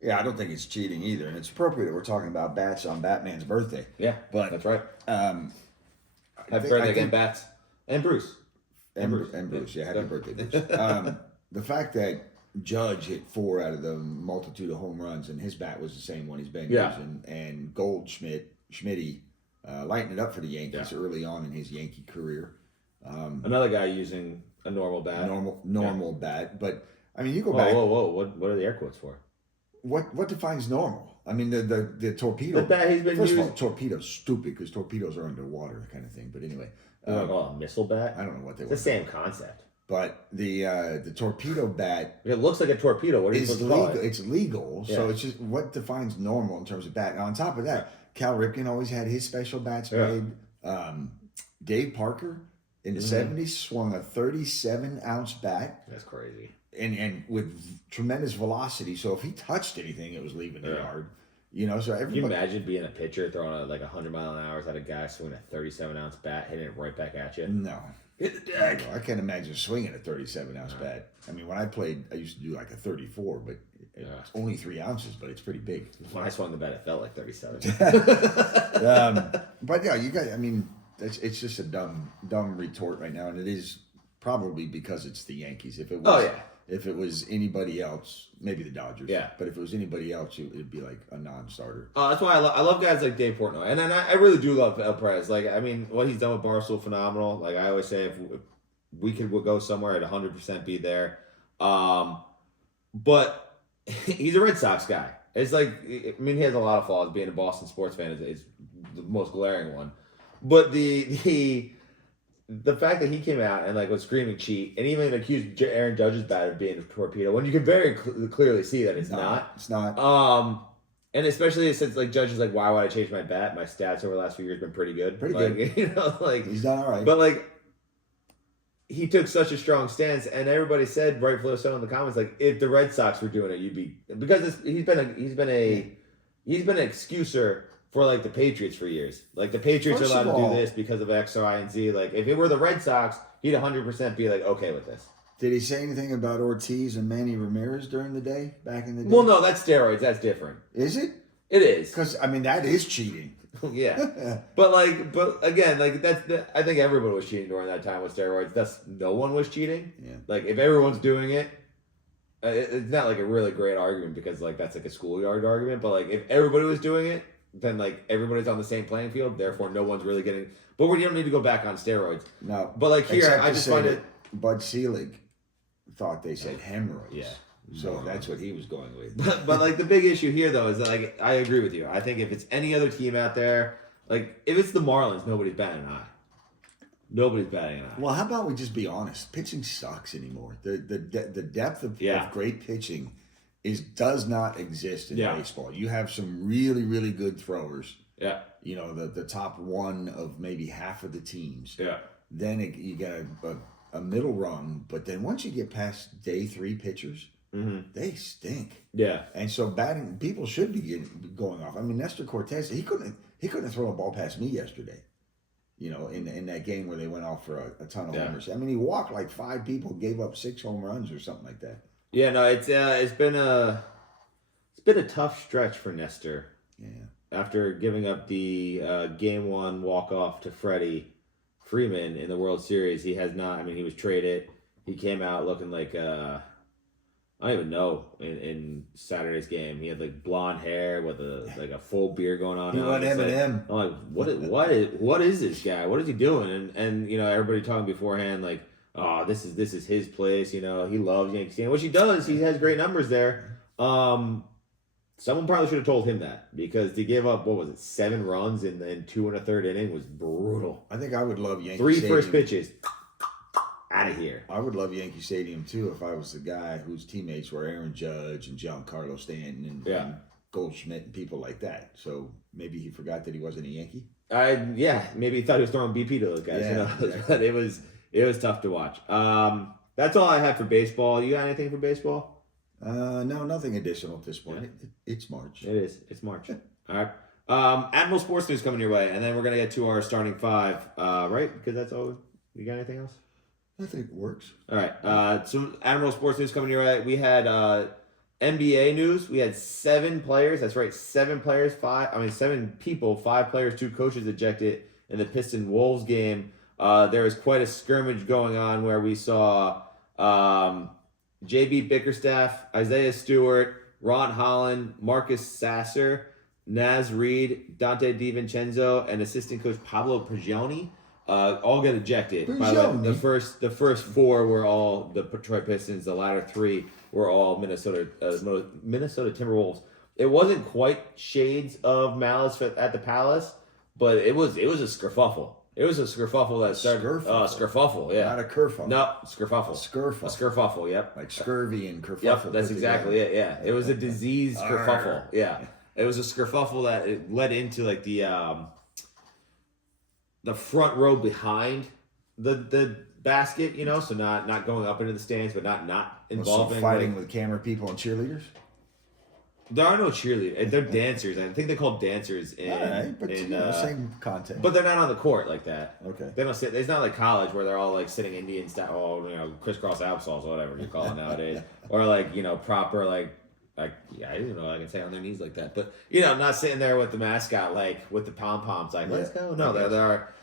Yeah, I don't think it's cheating either, and it's appropriate that we're talking about bats on Batman's birthday. Yeah, but that's right. Happy birthday again, Bats, and Bruce. And Bruce, yeah, happy birthday, Bruce. The fact that Judge hit 4 out of the multitude of home runs, and his bat was the same one he's been using, and Schmitty lighting it up for the Yankees early on in his Yankee career. Another guy using a normal bat. Normal bat, but I mean, you go back. Whoa! What are the air quotes for? What defines normal? I mean, the torpedo. The bat he's been first using. Of all, torpedo's stupid because torpedoes are underwater, kind of thing. But anyway, a missile bat. I don't know what they were. The same concept. But the torpedo bat. It looks like a torpedo. What are you supposed to call it? It's legal, so it's just what defines normal in terms of bat. Now, on top of that, Cal Ripken always had his special bats made. Dave Parker in the 70s swung a 37-ounce bat. That's crazy. And with tremendous velocity, so if he touched anything, it was leaving the yard. So everybody. Can you imagine being a pitcher throwing like 100 mile an hour at a guy swinging a 37-ounce bat, hitting it right back at you? No. Hit the deck. I can't imagine swinging a 37-ounce bat. I mean, when I played, I used to do like a 34, but it's only 3 ounces, but it's pretty big. When I swung the bat, it felt like 37. But yeah, you guys. I mean, it's just a dumb retort right now, and it is probably because it's the Yankees. If it was, if it was anybody else, maybe the Dodgers. Yeah. But if it was anybody else, it'd be like a non-starter. That's why I love guys like Dave Portnoy, and I really do love El Perez. Like, I mean, what he's done with Barstool, phenomenal. Like I always say, if we could go somewhere, at 100% be there. But he's a Red Sox guy. It's like, I mean, he has a lot of flaws. Being a Boston sports fan is the most glaring one. But the fact that he came out and like was screaming cheat and even accused Aaron Judge's bat of being a torpedo, when you can very clearly see that it's not. It's not. And especially since like Judge is like, why would I change my bat? My stats over the last few years have been pretty good. Pretty good. Like he's done all right. But like, he took such a strong stance, and everybody said, rightfully so in the comments, like if the Red Sox were doing it, you'd be, because he's been an excuser for like the Patriots for years. Like the Patriots are allowed to do this because of X, Y, and Z. Like if it were the Red Sox, he'd 100% be like okay with this. Did he say anything about Ortiz and Manny Ramirez during the day, back in the day? Well, no, that's steroids. That's different. Is it? It is. Because I mean that is cheating. Yeah, but again, like I think everyone was cheating during that time with steroids. No one was cheating. Yeah. Like if everyone's doing it, it's not like a really great argument because like that's like a schoolyard argument. But like if everybody was doing it, then like everybody's on the same playing field. Therefore, no one's really getting. But we don't need to go back on steroids. No. But like here, I just find it. Bud Selig thought they said hemorrhoids. Yeah. So that's what he was going with. But like the big issue here though is that like I agree with you. I think if it's any other team out there, like if it's the Marlins, nobody's batting an eye. Nobody's batting an eye. Well, how about we just be honest? Pitching sucks anymore. The depth of great pitching does not exist in baseball. You have some really, really good throwers. Yeah. The top one of maybe half of the teams. Yeah. Then you got a middle rung, but then once you get past day 3 pitchers, They stink. Yeah. And so batting people should be going off. I mean, Nestor Cortez, he couldn't throw a ball past me yesterday. In that game where they went off for a ton of homers. I mean, he walked like 5 people, gave up 6 home runs or something like that. Yeah, no, it's been a tough stretch for Nestor. Yeah. After giving up the game 1 walk-off to Freddie Freeman in the World Series, he has not. I mean, he was traded. He came out looking like I don't even know. In Saturday's game, he had like blonde hair with a full beard going on. He went Eminem. I'm like, what is this guy? What is he doing? And everybody talking beforehand like, oh, this is his place. He loves Yankee Stadium, which he does. He has great numbers there. Someone probably should have told him that, because to give up 7 runs in 2 1/3 inning was brutal. I think I would love Yankee 3 Stadium. first pitches. Out of here. I would love Yankee Stadium too if I was the guy whose teammates were Aaron Judge and Giancarlo Stanton and Goldschmidt and people like that. So maybe he forgot that he wasn't a Yankee. Maybe he thought he was throwing BP to those guys. Exactly. But it was tough to watch. That's all I have for baseball. You got anything for baseball? No, nothing additional at this point. It's March. It is. It's March. All right. Admiral Sports News coming your way, and then we're gonna get to our starting 5. Right? Because that's all. You got anything else? I think it works. All right. So Admiral Sports News coming your way. We had NBA news. We had 7 players. That's right, 7 players. 7 people. 5 players. 2 coaches ejected in the Piston Wolves game. There was quite a skirmish going on where we saw JB Bickerstaff, Isaiah Stewart, Ron Holland, Marcus Sasser, Naz Reid, Dante DiVincenzo, and assistant coach Pablo Prigioni. All get ejected. By the way, the first 4 were all the Detroit Pistons. The latter 3 were all Minnesota Timberwolves. It wasn't quite shades of malice at the Palace, but it was a skerfuffle. It was a skerfuffle that started. Skerfuffle, yeah. Not a kerfuffle. No, skerfuffle. Skerfuffle. A skerfuffle, yep. Like scurvy and kerfuffle. Yep, that's exactly it. Yeah, it was a disease skerfuffle. Yeah, it was a skerfuffle that it led into like the front row behind the basket, so not going up into the stands, but not involving fighting with camera people and cheerleaders. There are no cheerleaders. They're dancers. I think they're called dancers in. All right, but same content. But they're not on the court like that. Okay. They don't sit. It's not like college where they're all like sitting Indian style, crisscross applesauce or whatever you call it nowadays, or like proper like I don't even know what I can say on their knees like that. But not sitting there with the mascot like with the pom poms like let's go. No,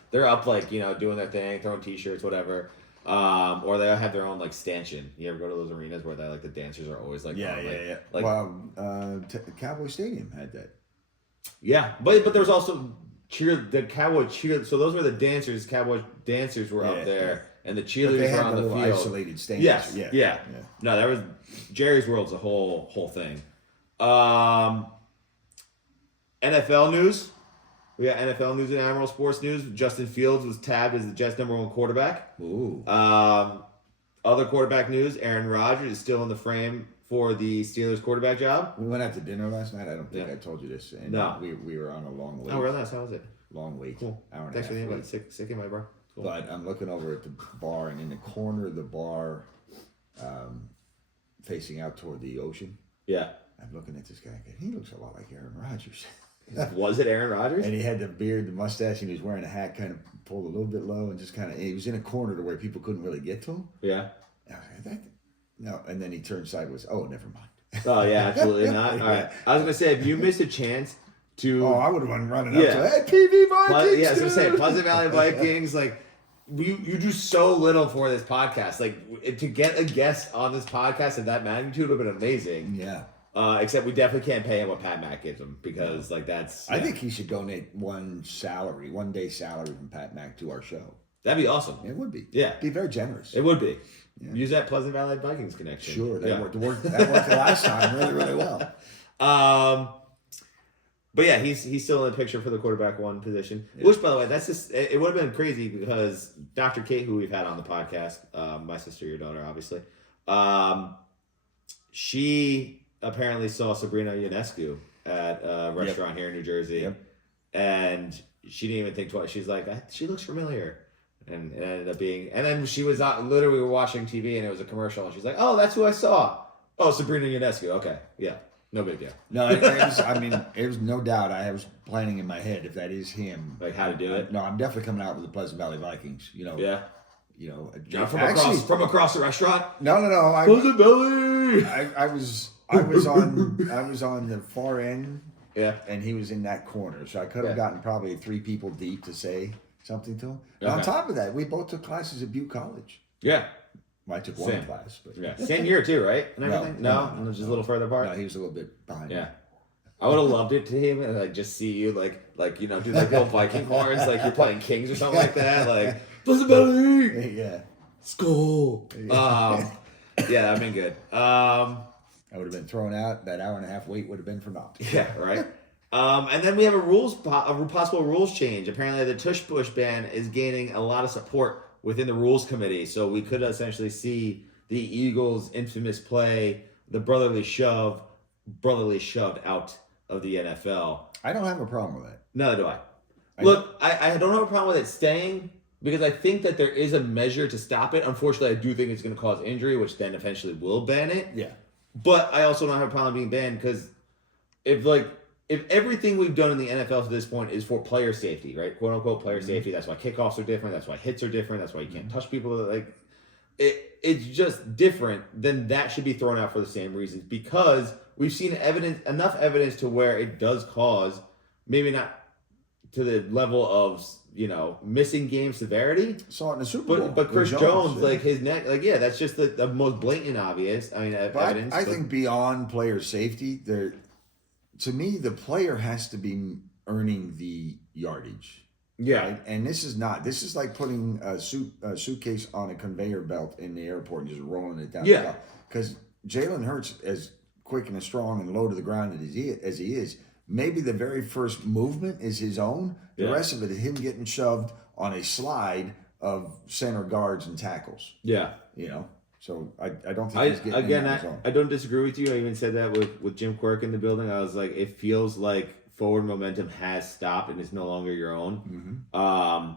they're up like doing their thing, throwing t-shirts, whatever. Or they have their own like stanchion. You ever go to those arenas where the dancers are always like Like, Cowboy Stadium had that. Yeah, but there was also the Cowboy cheer. So those were the dancers. Cowboy dancers were up there, and the cheerleaders were on the field. Isolated stands. Yes, yeah. No, that was Jerry's World's a whole thing. NFL news. We got NFL news and Admiral Sports news. Justin Fields was tabbed as the Jets' #1 quarterback. Ooh. Other quarterback news: Aaron Rodgers is still in the frame for the Steelers quarterback job. We went out to dinner last night. I don't think I told you this. And no. We were on a long wait. Oh, really? How was it? Long wait. Cool. Hour and Thanks a for the half invite. wait. Sick invite, bro. Cool. But I'm looking over at the bar, and in the corner of the bar, facing out toward the ocean. Yeah. I'm looking at this guy. He looks a lot like Aaron Rodgers. Was it Aaron Rodgers? And he had the beard, the mustache, and he was wearing a hat kind of pulled a little bit low and just kind of, he was in a corner to where people couldn't really get to him. Yeah. No, and then he turned sideways. Oh, never mind. Oh, yeah, absolutely not. All right. I was going to say, if you missed a chance to... Oh, I would have been running up to, hey, PV Vikings! I was going to say, Pleasant Valley Vikings, like, you do so little for this podcast. Like, to get a guest on this podcast of that magnitude would have been amazing. Yeah. Except we definitely can't pay him what Pat Mack gives him because, like, that's... Yeah. I think he should donate one day salary from Pat Mack to our show. That'd be awesome. It would be. Yeah. Be very generous. It would be. Yeah. Use that Pleasant Valley Vikings connection. Sure. That worked the last time really, really well. But yeah, he's still in the picture for the quarterback 1 position. Yeah. Which, by the way, that's just it would have been crazy because Dr. Kate, who we've had on the podcast, my sister, your daughter, obviously, she apparently saw Sabrina Ionescu at a restaurant here in New Jersey, and she didn't even think twice. She's like, she looks familiar. And it ended up being, and then she was literally watching TV and it was a commercial and she's like, oh, that's who I saw. Oh, Sabrina Ionescu. Okay, yeah, no big deal. No, it was no doubt. I was planning in my head if that is him. Like how to do it. No, I'm definitely coming out with the Pleasant Valley Vikings. Yeah. Not from across the restaurant. No. Pleasant Valley. I was on the far end. Yeah. And he was in that corner, so I could have gotten probably 3 people deep to say something to him. And on top of that, we both took classes at Butte College. Yeah. Well, I took one class, but same year too, right? And everything. No, it was just a little further apart. No, he was a little bit behind. Yeah. I would have loved it to him and like just see you like do like the old Viking horns like you're playing Kings or something like that. Like Pleasant Valley. Yeah. School. Yeah, that'd been good. I would have been thrown out. That hour and a half wait would have been for naught. Yeah, right. And then we have a possible rules change. Apparently, the tush push ban is gaining a lot of support within the rules committee. So we could essentially see the Eagles' infamous play, the brotherly shoved out of the NFL. I don't have a problem with that. Neither do I. Look, I don't have a problem with it staying because I think that there is a measure to stop it. Unfortunately, I do think it's going to cause injury, which then eventually will ban it. Yeah. But I also don't have a problem being banned because if everything we've done in the NFL to this point is for player safety, right? Quote unquote player safety. That's why kickoffs are different. That's why hits are different. That's why you can't touch people. Like it's just different. Then that should be thrown out for the same reasons because we've seen enough evidence to where it does cause maybe not to the level of missing game severity. Saw it in the Super Bowl. But Chris Jones, like his neck, that's just the most blatant obvious. I mean, evidence. I think beyond player safety, to me, the player has to be earning the yardage. Yeah. Right? And this is like putting a suitcase on a conveyor belt in the airport and just rolling it down. Yeah. Because Jalen Hurts, as quick and as strong and low to the ground as he is, maybe the very first movement is his own. The rest of it is him getting shoved on a slide of center guards and tackles. Yeah. So I don't think he's getting again. on his own. I don't disagree with you. I even said that with Jim Quirk in the building. I was like, it feels like forward momentum has stopped and it's no longer your own. Mm-hmm.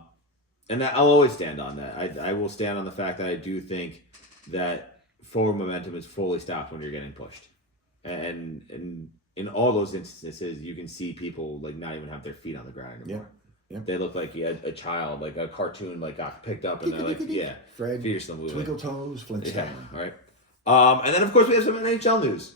And I'll always stand on that. I will stand on the fact that I do think that forward momentum is fully stopped when you're getting pushed, and in all those instances, you can see people like not even have their feet on the ground anymore. Yeah. They look like a child, like a cartoon, like got picked up, and they're like, Fred, feet are still moving. Twinkle Toes, Flintstone. Yeah, all right. And then of course we have some NHL news.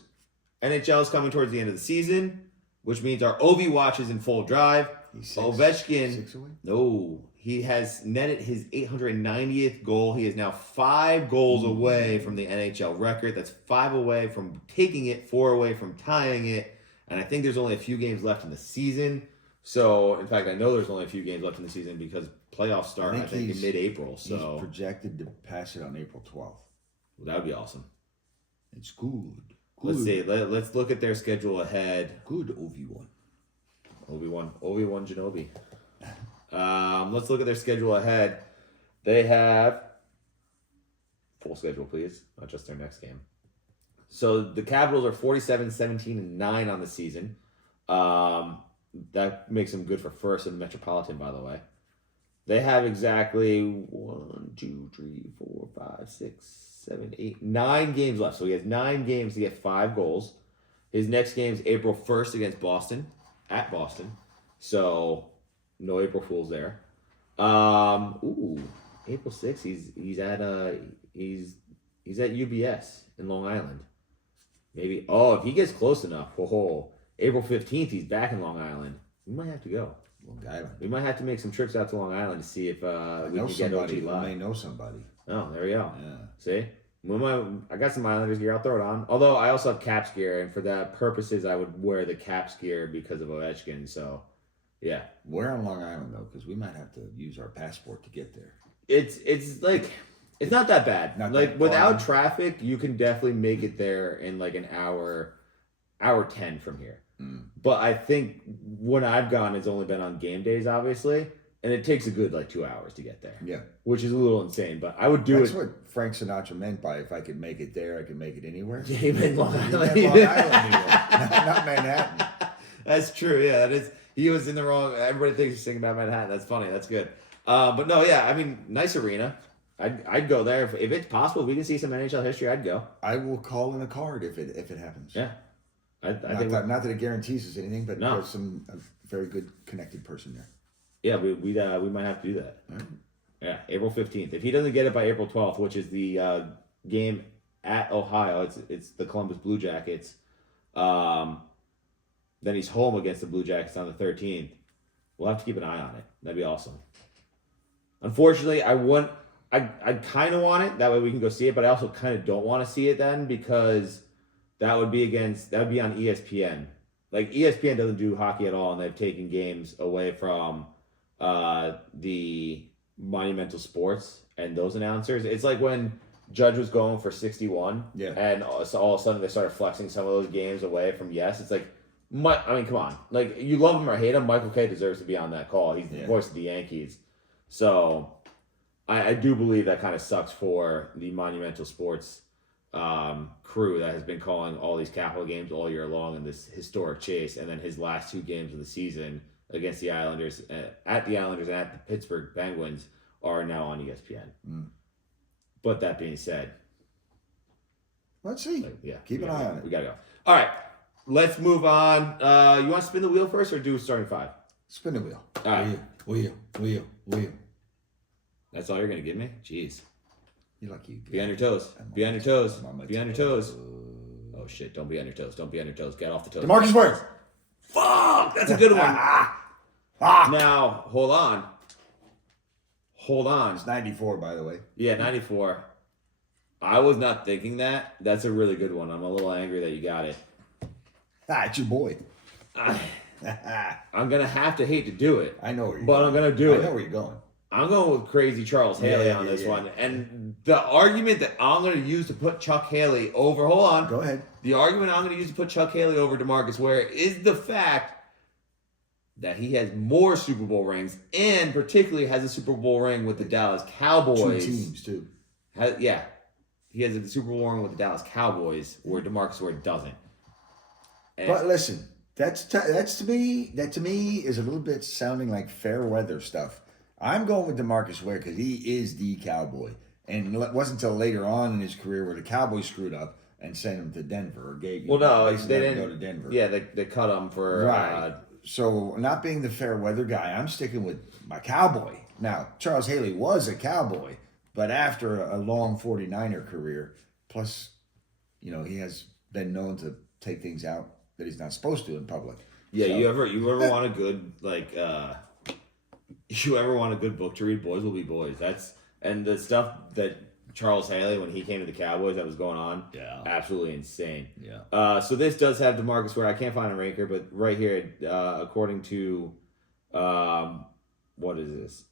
NHL is coming towards the end of the season, which means our OV watch is in full drive. Ovechkin, 6 away? No, he has netted his 890th goal. He is now 5 goals away from the NHL record. That's 5 away from taking it, 4 away from tying it. And I think there's only a few games left in the season. So, in fact, I know there's only a few games left in the season because playoffs start, I think in mid-April. So he's projected to pass it on April 12th. Well, that would be awesome. It's good. Let's see. Let's look at their schedule ahead. Good Obi-Wan. Obi-Wan Kenobi. Let's look at their schedule ahead. They have full schedule, please, not just their next game. So the Capitals are 47, 17, and 9 on the season. That makes them good for first in the Metropolitan, by the way. They have exactly 1, 2, 3, 4, 5, 6, 7, 8, 9 games left. So he has 9 games to get 5 goals. His next game is April 1st against Boston, at Boston. So no April Fools there. April 6th, he's at UBS in Long Island. Maybe if he gets close enough, April 15th, he's back in Long Island. We might have to go. Long Island. We might have to make some trips out to Long Island to see if we can get OG live. live. I may know somebody. Oh, there we go. Yeah. See? I got some Islanders gear. I'll throw it on. Although I also have Caps gear, and for that purposes, I would wear the Caps gear because of Ovechkin. So, yeah. Where on Long Island though? Because we might have to use our passport to get there. It's like it's not that bad. Not like that without far. traffic, you can definitely make it there in like an hour 10 from here. But I think when I've gone, it's only been on game days, obviously, and it takes a good 2 hours to get there. Yeah, which is a little insane. But I would do That's it. what Frank Sinatra meant by if I could make it there, I could make it anywhere. Yeah, he meant Long Island. Long Island, not Manhattan. That's true. Yeah, that is. He was in the wrong. Everybody thinks he's singing about Manhattan. That's funny. That's good. But no, yeah. I mean, nice arena. I'd go there if it's possible. If we can see some NHL history, I'd go. I will call in a card if it happens. Yeah, I Not think that it guarantees us anything, but No. there's a very good connected person there. yeah we might have to do that. All right. Yeah, April 15th. If he doesn't get it by April 12th, which is the game at Ohio, it's the Columbus Blue Jackets. Then he's home against the Blue Jackets on the 13th. We'll have to keep an eye on it. That'd be awesome. Unfortunately, I kind of want it. That way we can go see it, but I also kind of don't want to see it then because that would be on ESPN. Like ESPN doesn't do hockey at all, and they've taken games away from the Monumental Sports and those announcers. It's like when Judge was going for 61, Yeah. and so all of a sudden they started flexing some of those games away from Yes. It's like, I mean, come on. Like, you love him or hate him, Michael Kay deserves to be on that call. He's the voice of the Yankees. So I do believe that kind of sucks for the Monumental Sports crew that has been calling all these Capital games all year long in this historic chase, and then his last two games of the season against the Islanders, at the Islanders and at the Pittsburgh Penguins, are now on ESPN. But that being said, Let's see. Keep an eye on it. We gotta go. All right, let's move on. You want to spin the wheel first, or do starting five? Spin the wheel. All right. Wheel. That's all you're gonna give me? Jeez. You like you. Be on your toes. Be on your toes. I'm on my Be on your toes. Oh shit! Don't be on your toes. Don't be on your toes. Get off the toes. DeMarcus Ware. Fuck! That's a good one. Now, hold on. It's 94, by the way. Yeah, 94. I was not thinking that. That's a really good one. I'm a little angry that you got it. It's your boy. I'm going to have to hate to do it. I know where you're But going. I'm going to do I it. know where you're going. I'm going with crazy Charles Haley on this one. And the argument that I'm going to use to put Chuck Haley over... Hold on. Go ahead. The argument I'm going to use to put Chuck Haley over DeMarcus Ware is the fact that he has more Super Bowl rings, and particularly has a Super Bowl ring with the Dallas Cowboys. 2 teams, too. He has a Super Bowl ring with the Dallas Cowboys, where DeMarcus Ware doesn't. And But listen, that's to me is a little bit sounding like fair weather stuff. I'm going with DeMarcus Ware because he is the Cowboy, and it wasn't until later on in his career where the Cowboys screwed up and sent him to Denver or gave. well, no, basically they let him didn't go to Denver. Yeah, they cut him for Right. So, not being the fair weather guy, I'm sticking with my Cowboy. Now, Charles Haley was a Cowboy, but after a long 49er career, plus, he has been known to take things out that he's not supposed to in public. Yeah, So- you ever want a good you ever want a good book to read? Boys Will Be Boys. And the stuff that Charles Haley, when he came to the Cowboys, that was going on. Yeah. Absolutely insane. Yeah. So this does have DeMarcus Ware. I can't find a ranker, but right here, according to, what is this?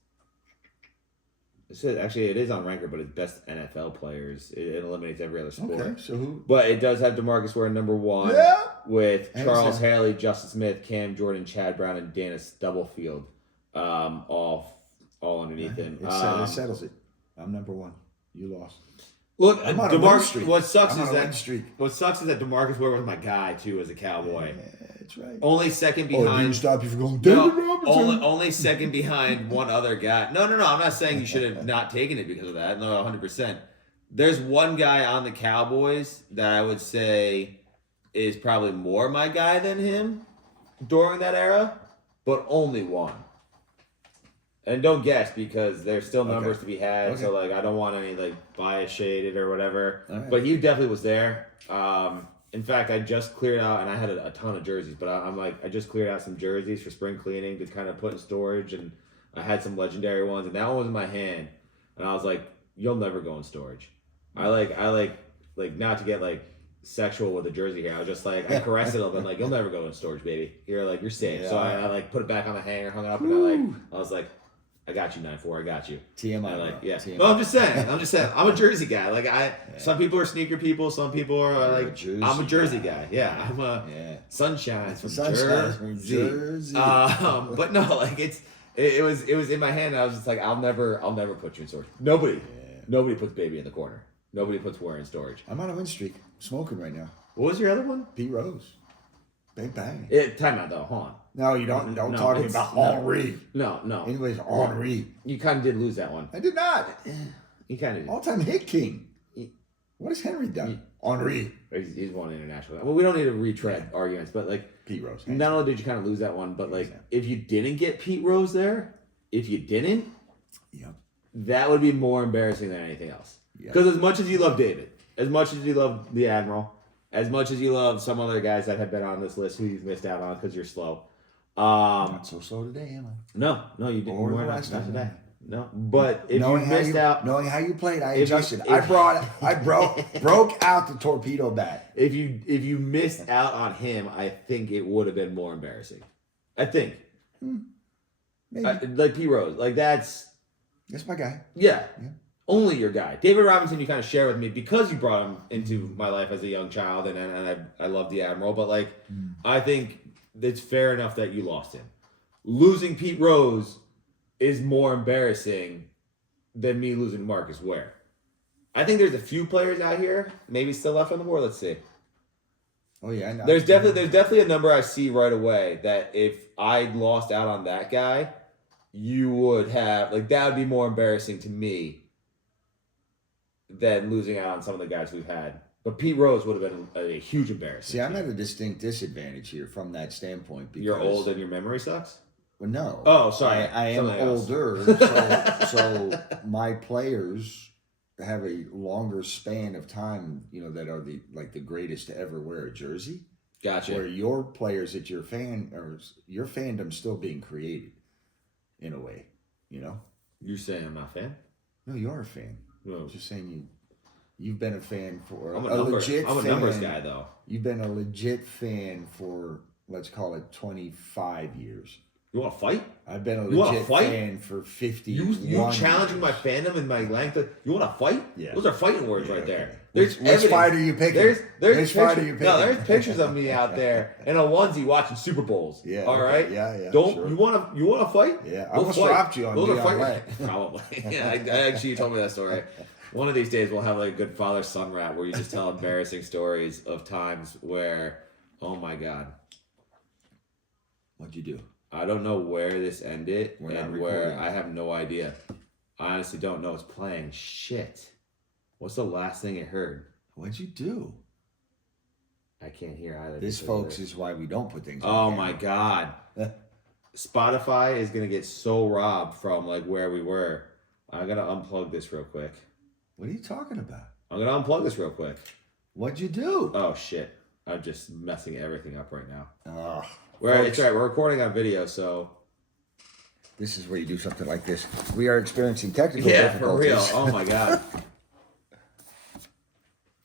It says, actually, it is on ranker, but it's best NFL players. It eliminates every other sport. Okay, so who? But it does have DeMarcus Ware number one, Yeah. with And Charles so- Haley, Justin Smith, Cam Jordan, Chad Brown, and Dana Stubblefield, all underneath him. It settles it. I'm number one. You lost. Look, I'm on a win DeMarcus. streak. What sucks I'm is on a win that streak. DeMarcus Ware was my guy too as a Cowboy. Yeah, that's right. Only second Oh, behind. didn't stop you from going, David Robinson. Only second behind one other guy. No. I'm not saying you should have not taken it because of that. No, 100%. There's one guy on the Cowboys that I would say is probably more my guy than him during that era, but only one. And don't guess because there's still numbers to be had. Okay. So I don't want any bias shaded or whatever. All right. But he definitely was there. In fact, I just cleared out, and I had a ton of jerseys, but I just cleared out some jerseys for spring cleaning to kind of put in storage, and I had some legendary ones, and that one was in my hand, and I was like, "You'll never go in storage." I like not to get sexual with a jersey here. I was just I caressed it a little bit, you'll never go in storage, baby. You're safe. Yeah. So I put it back on the hanger, hung it up, and I was like, I got you, 9-4. I got you. TMI. Yeah. No, I'm just saying. I'm a jersey guy. Some people are sneaker people. Some people are I'm a jersey guy. Yeah. I'm a sunshine from Jersey. But no, it was in my hand. And I was just I'll never put you in storage. Nobody puts baby in the corner. Nobody puts Ware in storage. I'm on a win streak. Smoking right now. What was your other one? Pete Rose. Bang bang. Time out though. Hold on. No, you don't No, talk it's- about no. Henri. No. Anyways, Henri. You kind of did lose that one. I did not. He kind of All-time hit king. He- What has Henry done? Henry. He's won international. Well, we don't need to retread arguments, but like Pete Rose. not only did you kind of lose that one, but like Yeah. if you didn't get Pete Rose there, if you didn't, Yep. that would be more embarrassing than anything else. Yeah. Because as much as you love David, as much as you love the Admiral, as much as you love some other guys that have been on this list who you've missed out on because you're slow. Not so slow today, am I? No, you didn't. Or You the weren't last not time. today. No, but if knowing you how missed out, knowing how you played, I If you- adjusted. if- I broke out the torpedo bat. if you missed out on him, I think it would have been more embarrassing. I think, Maybe. like P Rose, like that's That's my guy. yeah, Yeah. only your guy. David Robinson, you kind of share with me because you brought him into my life as a young child, and I love the Admiral, but like I think it's fair enough that you lost him. Losing Pete Rose is more embarrassing than me losing Marcus Ware. I think there's a few players out here maybe still left on the board. Let's see. Oh yeah, I know. There's definitely a number I see right away that if I lost out on that guy, you would have like that would be more embarrassing to me than losing out on some of the guys we've had. But Pete Rose would have been a huge embarrassment. See, I'm at a distinct disadvantage here from that standpoint because You're old and your memory sucks. Well, no. Oh, sorry. I am Something else. older, so my players have a longer span of time, that are the greatest to ever wear a jersey. Gotcha. Where your players that your fandom's still being created, in a way, You're saying I'm not a fan? No, you're a fan. No. I'm just saying you've been a fan for I'm a legit I'm a fan. numbers guy though. You've been a legit fan for, let's call it 25 years. You want to fight? I've been a You wanna legit fight? fan for 50. You challenging my fandom and my length? You want to fight? Yeah. Those are fighting words Yeah, right okay. there. Which evidence. fight are you picking? There's Which fight are you No, picking? there's pictures of me out there in a onesie watching Super Bowls. Yeah, All okay. right. Yeah, Don't sure. you want to fight? Yeah, I We'll almost fight. dropped you on Those are Leon fight. Wright. Probably. Yeah, I actually you told me that story. One of these days we'll have like a good father son rap where you just tell embarrassing stories of times where, oh my god, What'd you do? I don't know where this ended We're not and where recording. I have no idea. I honestly don't know. It's playing. Shit. What's the last thing it heard? What'd you do? I can't hear either. This, because of folks, this. is why we don't put things Oh on my camera. god. Spotify is gonna get so robbed from like where we were. I'm gonna unplug this real quick. What are you talking about? I'm gonna unplug this real quick. What'd you do? Oh shit. I'm just messing everything up right now. Oh, It's folks, all right, we're recording on video, so this is where you do something like this. We are experiencing technical yeah, for real. difficulties. Oh my god.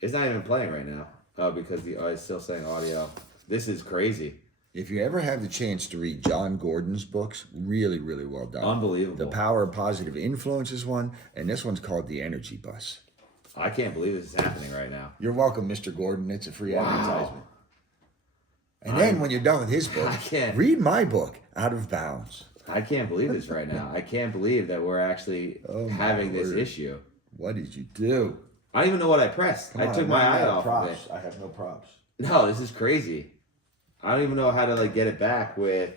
It's not even playing right now. Oh, because it's still saying audio. This is crazy. If you ever have the chance to read John Gordon's books, really, really well done. Unbelievable. The Power of Positive Influence is one, and this one's called The Energy Bus. I can't believe this is happening right now. You're welcome, Mr. Gordon. It's a free Wow. advertisement. And then when you're done with his book, I can't. read my book, Out of Bounds. I can't believe this right now. I can't believe that we're actually Oh, my having this word. issue. What did you do? I don't even know what I pressed. I took my eye off of it. I have no props. No, this is crazy. I don't even know how to like get it back with.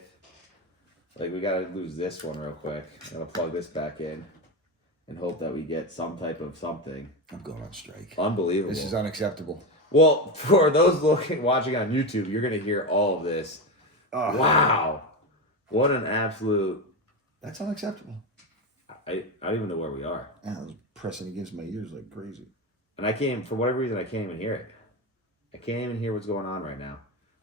Like we gotta lose this one real quick. I'm gonna plug this back in, and hope that we get some type of something. I'm going on strike. Unbelievable. This is unacceptable. Well, for those watching on YouTube, you're gonna hear all of this. Oh, Wow, what an absolute! That's unacceptable. I don't even know where we are, I was pressing against my ears like crazy. and for whatever reason I can't even hear it. I can't even hear what's going on right now,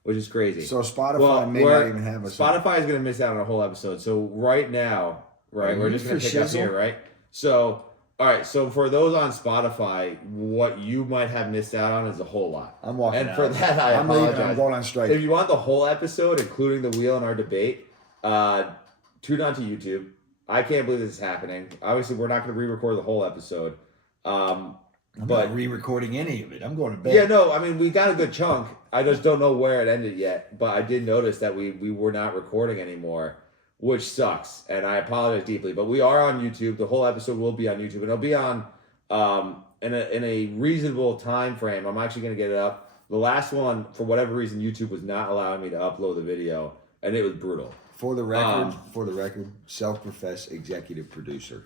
which is crazy. So Spotify may not even have us. Spotify is going to miss out on a whole episode. So right now, right, we're just going to pick up here, right? So, all right. So for those on Spotify, what you might have missed out on is a whole lot. I'm walking And out. for that, I'm leaving. apologize. I'm going on strike. If you want the whole episode, including the wheel and our debate, tune on to YouTube. I can't believe this is happening. Obviously, we're not going to re-record the whole episode. I'm But not re-recording any of it. I'm going to bed. yeah, no, I mean, we got a good chunk. I just don't know where it ended yet. But I did notice that we were not recording anymore, which sucks. And I apologize deeply. But we are on YouTube. The whole episode will be on YouTube. And it'll be on in a reasonable time frame. I'm actually going to get it up. The last one, for whatever reason, YouTube was not allowing me to upload the video. And it was brutal. For the record, self-professed executive producer.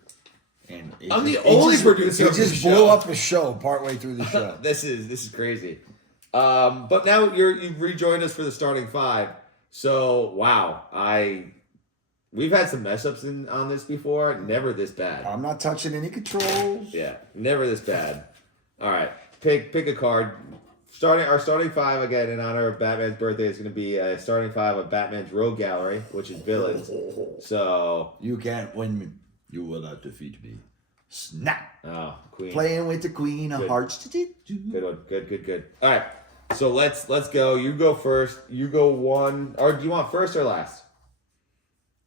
And I'm the only producer It of the just show. blew up the show partway through the show. This is crazy. But now you've rejoined us for the starting five. So wow, we've had some mess ups on this before. Never this bad. I'm not touching any controls. Yeah, never this bad. All right, pick a card. Our starting five again in honor of Batman's birthday is going to be a starting five of Batman's Rogue Gallery, which is villains. So You can't win me. You will not defeat me. Snap. oh, Queen. Playing with the Queen of Good. Hearts. Good one. Good. All right. So let's go. You go first. You go one. Or do you want first or last?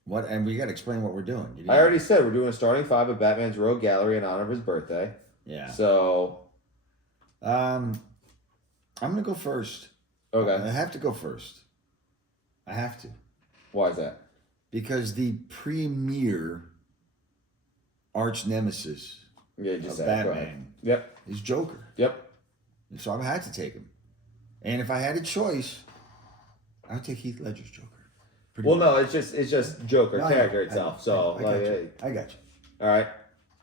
What? And we got to explain what we're doing. You didn't- I already said we're doing a starting five of Batman's Rogue Gallery in honor of his birthday. Yeah. So I'm gonna go first. I okay. have to go first. I have to. Why is that? Because the premier arch nemesis Yeah, you just of said it. Go ahead. Batman Yep. is Joker. Yep. And so I had to take him. And if I had a choice, I would take Heath Ledger's Joker. Pretty Well, much. no, it's just Joker No, I know. character itself. So I got you. I got you. all right,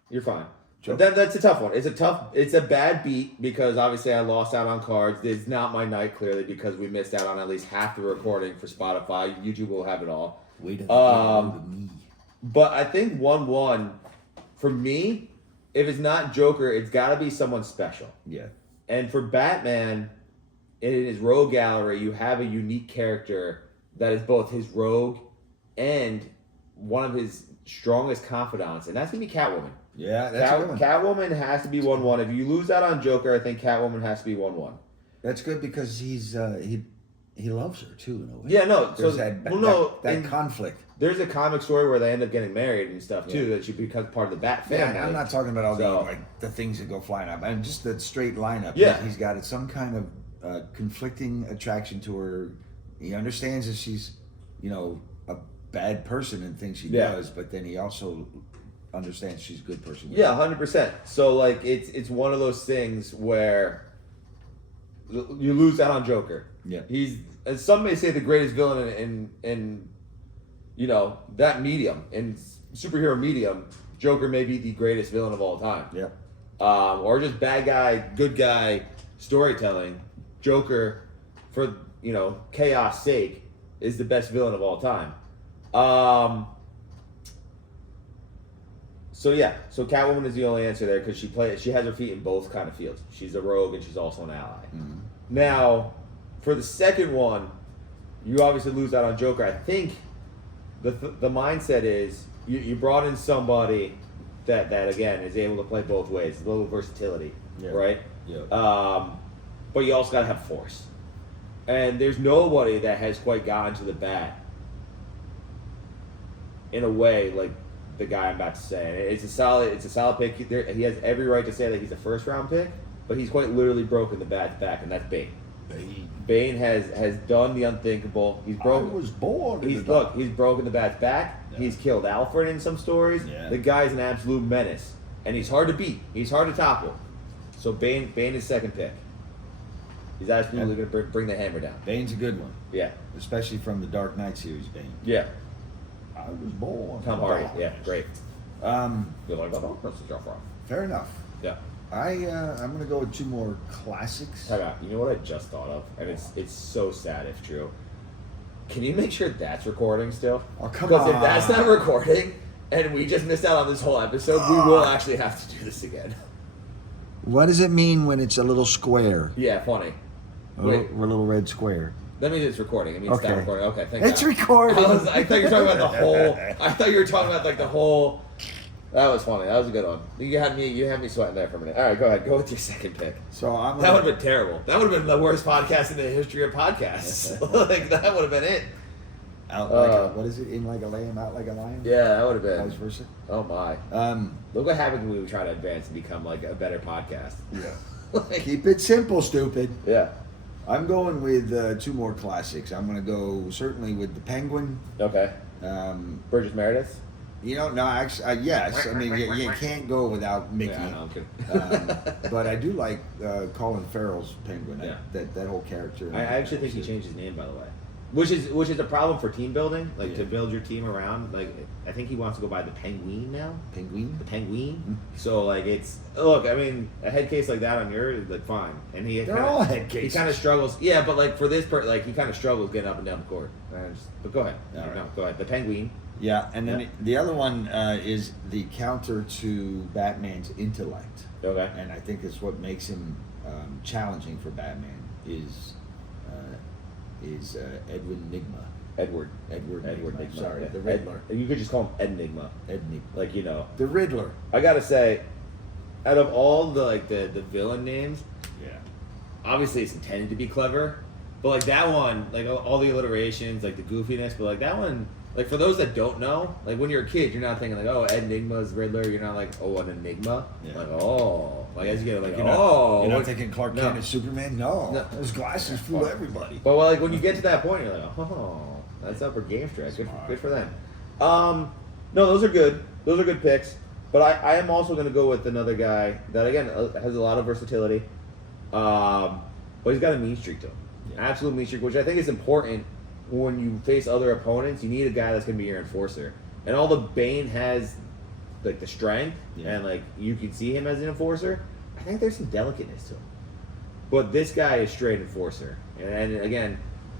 you're fine. Joker. But that's a tough one. It's a bad beat because obviously I lost out on cards. It's not my night clearly because we missed out on at least half the recording for Spotify. YouTube will have it all. Wait a minute. Me. But I think 1-1 for me, if it's not Joker, it's got to be someone special. Yeah. And for Batman, in his Rogue Gallery, you have a unique character that is both his rogue and one of his strongest confidants, and that's gonna be Catwoman. Yeah, that's a good one. Catwoman has to be 1-1. If you lose out on Joker, I think Catwoman has to be 1-1. That's good because he loves her too in a way. Yeah, no. There's So that in- conflict. there's a comic story where they end up getting married and stuff too. Yeah. That she becomes part of the Bat Yeah, family. I'm not talking about all So- the things that go flying up. I'm just the straight lineup. Yeah. He's got some kind of conflicting attraction to her. He understands that she's, a bad person and things she Yeah. does, but then he also understands she's a good person. Yeah, 100%. So like it's one of those things where you lose out on Joker. Yeah. He's, as some may say, the greatest villain in that medium, in superhero medium. Joker may be the greatest villain of all time. Yeah. Or just bad guy, good guy storytelling. Joker, for chaos sake, is the best villain of all time. So Catwoman is the only answer there because she has her feet in both kind of fields. She's a rogue and she's also an ally. Mhm. Now, for the second one, you obviously lose out on Joker. I think the mindset is you brought in somebody that again is able to play both ways, a little versatility, Yeah. right? Yeah. But you also gotta have force, and there's nobody that has quite gotten to the bat in a way like the guy I'm about to say. It's a solid pick. He has every right to say that he's a first round pick, but he's quite literally broken the bat's back, and that's Bane. Bane has done the unthinkable. He's broken. I was born. in He's the dark. he's broken the bat's back. Yeah. He's killed Alfred in some stories. Yeah. The guy's an absolute menace, and he's hard to beat. He's hard to topple. So Bane is second pick. He's absolutely going to bring the hammer down. Bane's a good one, Yeah, especially from the Dark Knight series. Bane. yeah. I was born. Tom in Hardy. darkness. Yeah, great. You like that? Fair enough. Yeah. I'm gonna go with two more classics. Time out. You know what I just thought of, and it's so sad if true. Can you make sure that's recording still? Oh, come Because if on. that's not recording, and we just missed out on this whole episode, we will actually have to do this again. What does it mean when it's a little square? Yeah, funny. A Wait, little red square. that means it's recording. It means Okay. stop recording. Okay, thank It's God. recording. I thought you were talking about the whole. I thought you were talking about like the whole. That was funny. That was a good one. You had me sweating there for a minute. All right, go ahead. Go with your second pick. So I'm. That would have been terrible. That would have been the worst podcast in the history of podcasts. Like that would have been it. out like what is it? In like a lamb, out like a lion. Yeah, that would have been. Vice versa. Oh my! Look what happens when we try to advance and become like a better podcast. Yeah. Like, Keep it simple, stupid. yeah. I'm going with two more classics. I'm going to go certainly with the Penguin. Okay. Burgess Meredith. No, actually, yes. I mean, you can't go without Mickey. Yeah, I know, I'm kidding. But I do like Colin Farrell's Penguin. Yeah. That whole character. I actually think he changed his name, by the way. Which is a problem for team building, like Yeah. to build your team around. Like I think he wants to go by the Penguin now. Penguin. The Penguin. So like it's look. I mean, a head case like that on yours, like fine. And he They're kinda, all head He cases. kind of struggles. Yeah, but like for this like he kind of struggles getting up and down the court. But go ahead. All right. No, go ahead. The Penguin. Yeah, and then Yeah. the other one is the counter to Batman's intellect, Okay. and I think it's what makes him challenging for Batman is Edwin Nigma. Edward. Edward Nigma. Sorry, Yeah. the Riddler. You could just call him Enigma. Enigma. Like The Riddler. I gotta say, out of all the villain names, Yeah. obviously it's intended to be clever, but like that one, like all the alliterations, like the goofiness, but like that one, like for those that don't know, like when you're a kid, you're not thinking like, oh, Enigma's Riddler. You're not like, oh, an enigma. Yeah. Like, oh, like as you get like, You're oh, not what- thinking Clark no. Kent is Superman? No. No. Those glasses fool everybody. But like when you get to that point, you're like, oh, that's upper game strike. Good for them. No, those are good. Those are good picks. But I am also going to go with another guy that again has a lot of versatility. But he's got a mean streak to him. Yeah. Absolute mean streak, which I think is important when you face other opponents. You need a guy that's going to be your enforcer. And although Bane has like the strength Yeah. and like you can see him as an enforcer, I think there's some delicateness to him. But this guy is straight enforcer, and again,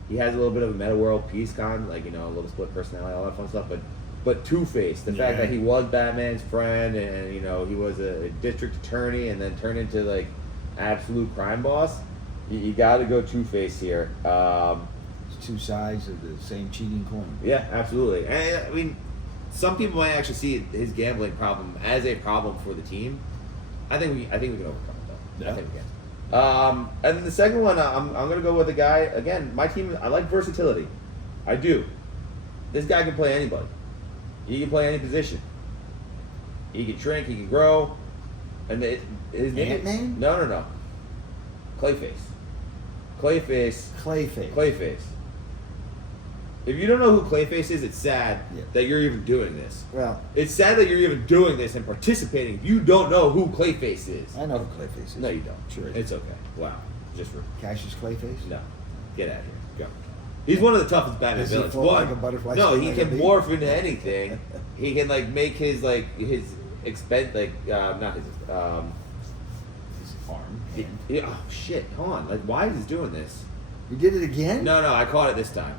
he has a little bit of a meta world peace con, like a little split personality, all that fun stuff. But Two-Face, the fact Yeah. that he was Batman's friend, and he was a district attorney, and then turned into like absolute crime boss. You got to go Two-Face here. It's two sides of the same cheating coin. Yeah, absolutely. And I mean, some people might actually see his gambling problem as a problem for the team. I think we can overcome it though. Yeah. I think we can. And then the second one, I'm gonna go with a guy. Again, my team. I like versatility. I do. This guy can play anybody. He can play any position. He can shrink. He can grow. And his name. Ant-Man? No. Clayface. Clayface. If you don't know who Clayface is, it's sad Yeah. that you're even doing this. Well, It's sad that you're even doing this and participating. If you don't know who Clayface is. I know who Clayface is. No, you don't. Sure. It's okay. Wow. Just rude. Cassius Clayface? No. Get out of here. Go. He's one of the toughest Batman Does he villains. float One, like a butterfly, no, sting he like can a bee? morph into anything. He can make his expense not his His arm. oh shit, hold on. Like why is he doing this? You did it again? No, I caught it this time.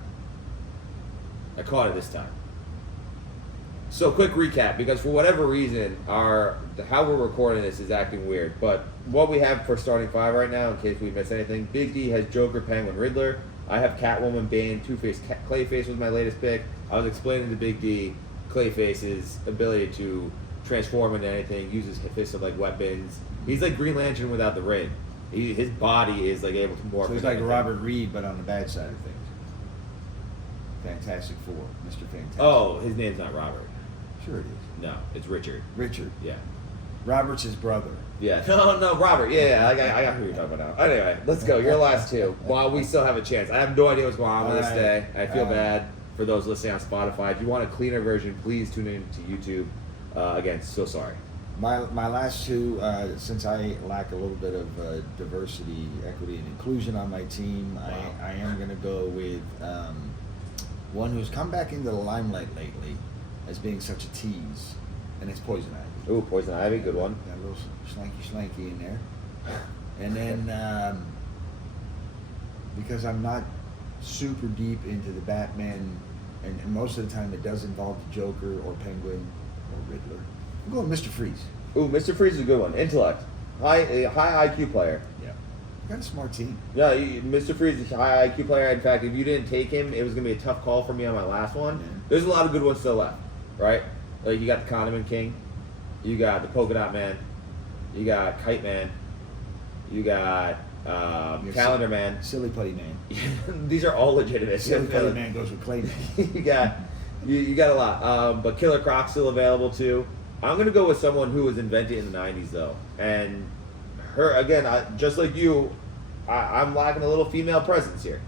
So quick recap, because for whatever reason, how we're recording this is acting weird. But what we have for starting five right now, in case we miss anything, Big D has Joker, Penguin, Riddler. I have Catwoman, Bane, Two-Face, Clayface was my latest pick. I was explaining to Big D Clayface's ability to transform into anything, use his fists like weapons. He's like Green Lantern without the ring. His body is like able to morph. So he's into like anything. Robert Reed, but on the bad side of things. Fantastic Four, Mr. Fantastic. Oh, his name's not Robert. Sure it is. No, it's Richard. Richard. Yeah. Robert's his brother. Yeah. No, Robert. Yeah, I got who you're talking about now. Anyway, let's go. Your last two. While we still have a chance. I have no idea what's going on with this All day. right. I feel bad for those listening on Spotify. If you want a cleaner version, please tune in to YouTube. Again, so sorry. My last two, since I lack a little bit of diversity, equity, and inclusion on my team, Wow. I am going to go with one who's come back into the limelight lately as being such a tease, and it's Poison Ivy. Ooh, Poison Ivy, good one. Got a little slanky in there. And then, because I'm not super deep into the Batman, and most of the time it does involve the Joker or Penguin or Riddler, I'm going Mr. Freeze. Ooh, Mr. Freeze is a good one. Intellect. A high IQ player. Yeah. Got a smart team. Yeah, Mr. Freeze is a high IQ player. In fact, if you didn't take him, it was going to be a tough call for me on my last one. Yeah. There's a lot of good ones still left, right? Like, you got the Condiment King. You got the Polka Dot Man. You got Kite Man. You got Calendar Man. Silly Putty Man. These are all legitimate. Silly Putty Man goes with Clayman. you got a lot. But Killer Croc's still available too. I'm gonna go with someone who was invented in the '90s though, and her again. Just like you, I'm lacking a little female presence here.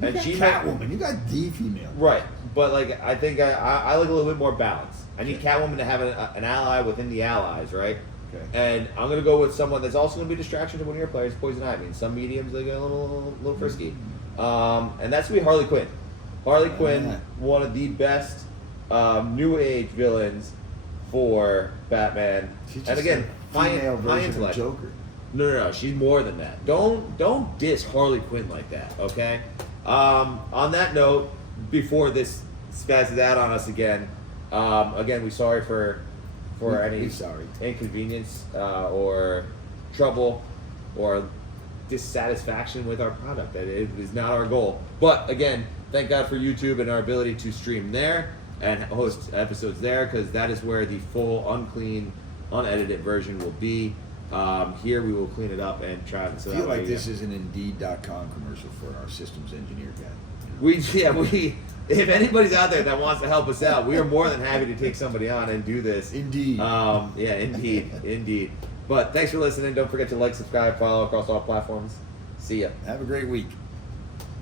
You And got she Catwoman. You got the female. right, but like I think I like a little bit more balance. I need Catwoman to have an ally within the allies, right? Okay. And I'm gonna go with someone that's also gonna be a distraction to one of your players, Poison Ivy. In some mediums, they get a little frisky, and that's gonna be Harley Quinn. Harley Quinn, Yeah. one of the best new age villains for Batman. She's just And again, a high female version of intellect. Joker. No, she's more than that. Don't diss Harley Quinn like that, okay? On that note, before this spazzes out on us again, we sorry for any We sorry. inconvenience or trouble or dissatisfaction with our product. It is not our goal. But again, thank God for YouTube and our ability to stream there and host episodes there, because that is where the full, unclean, unedited version will be. Here we will clean it up and try to. I feel like this is an Indeed.com commercial for our systems engineer guy. We if anybody's out there that wants to help us out, we are more than happy to take somebody on and do this. Indeed. Yeah, indeed. But thanks for listening. Don't forget to like, subscribe, follow across all platforms. See ya. Have a great week.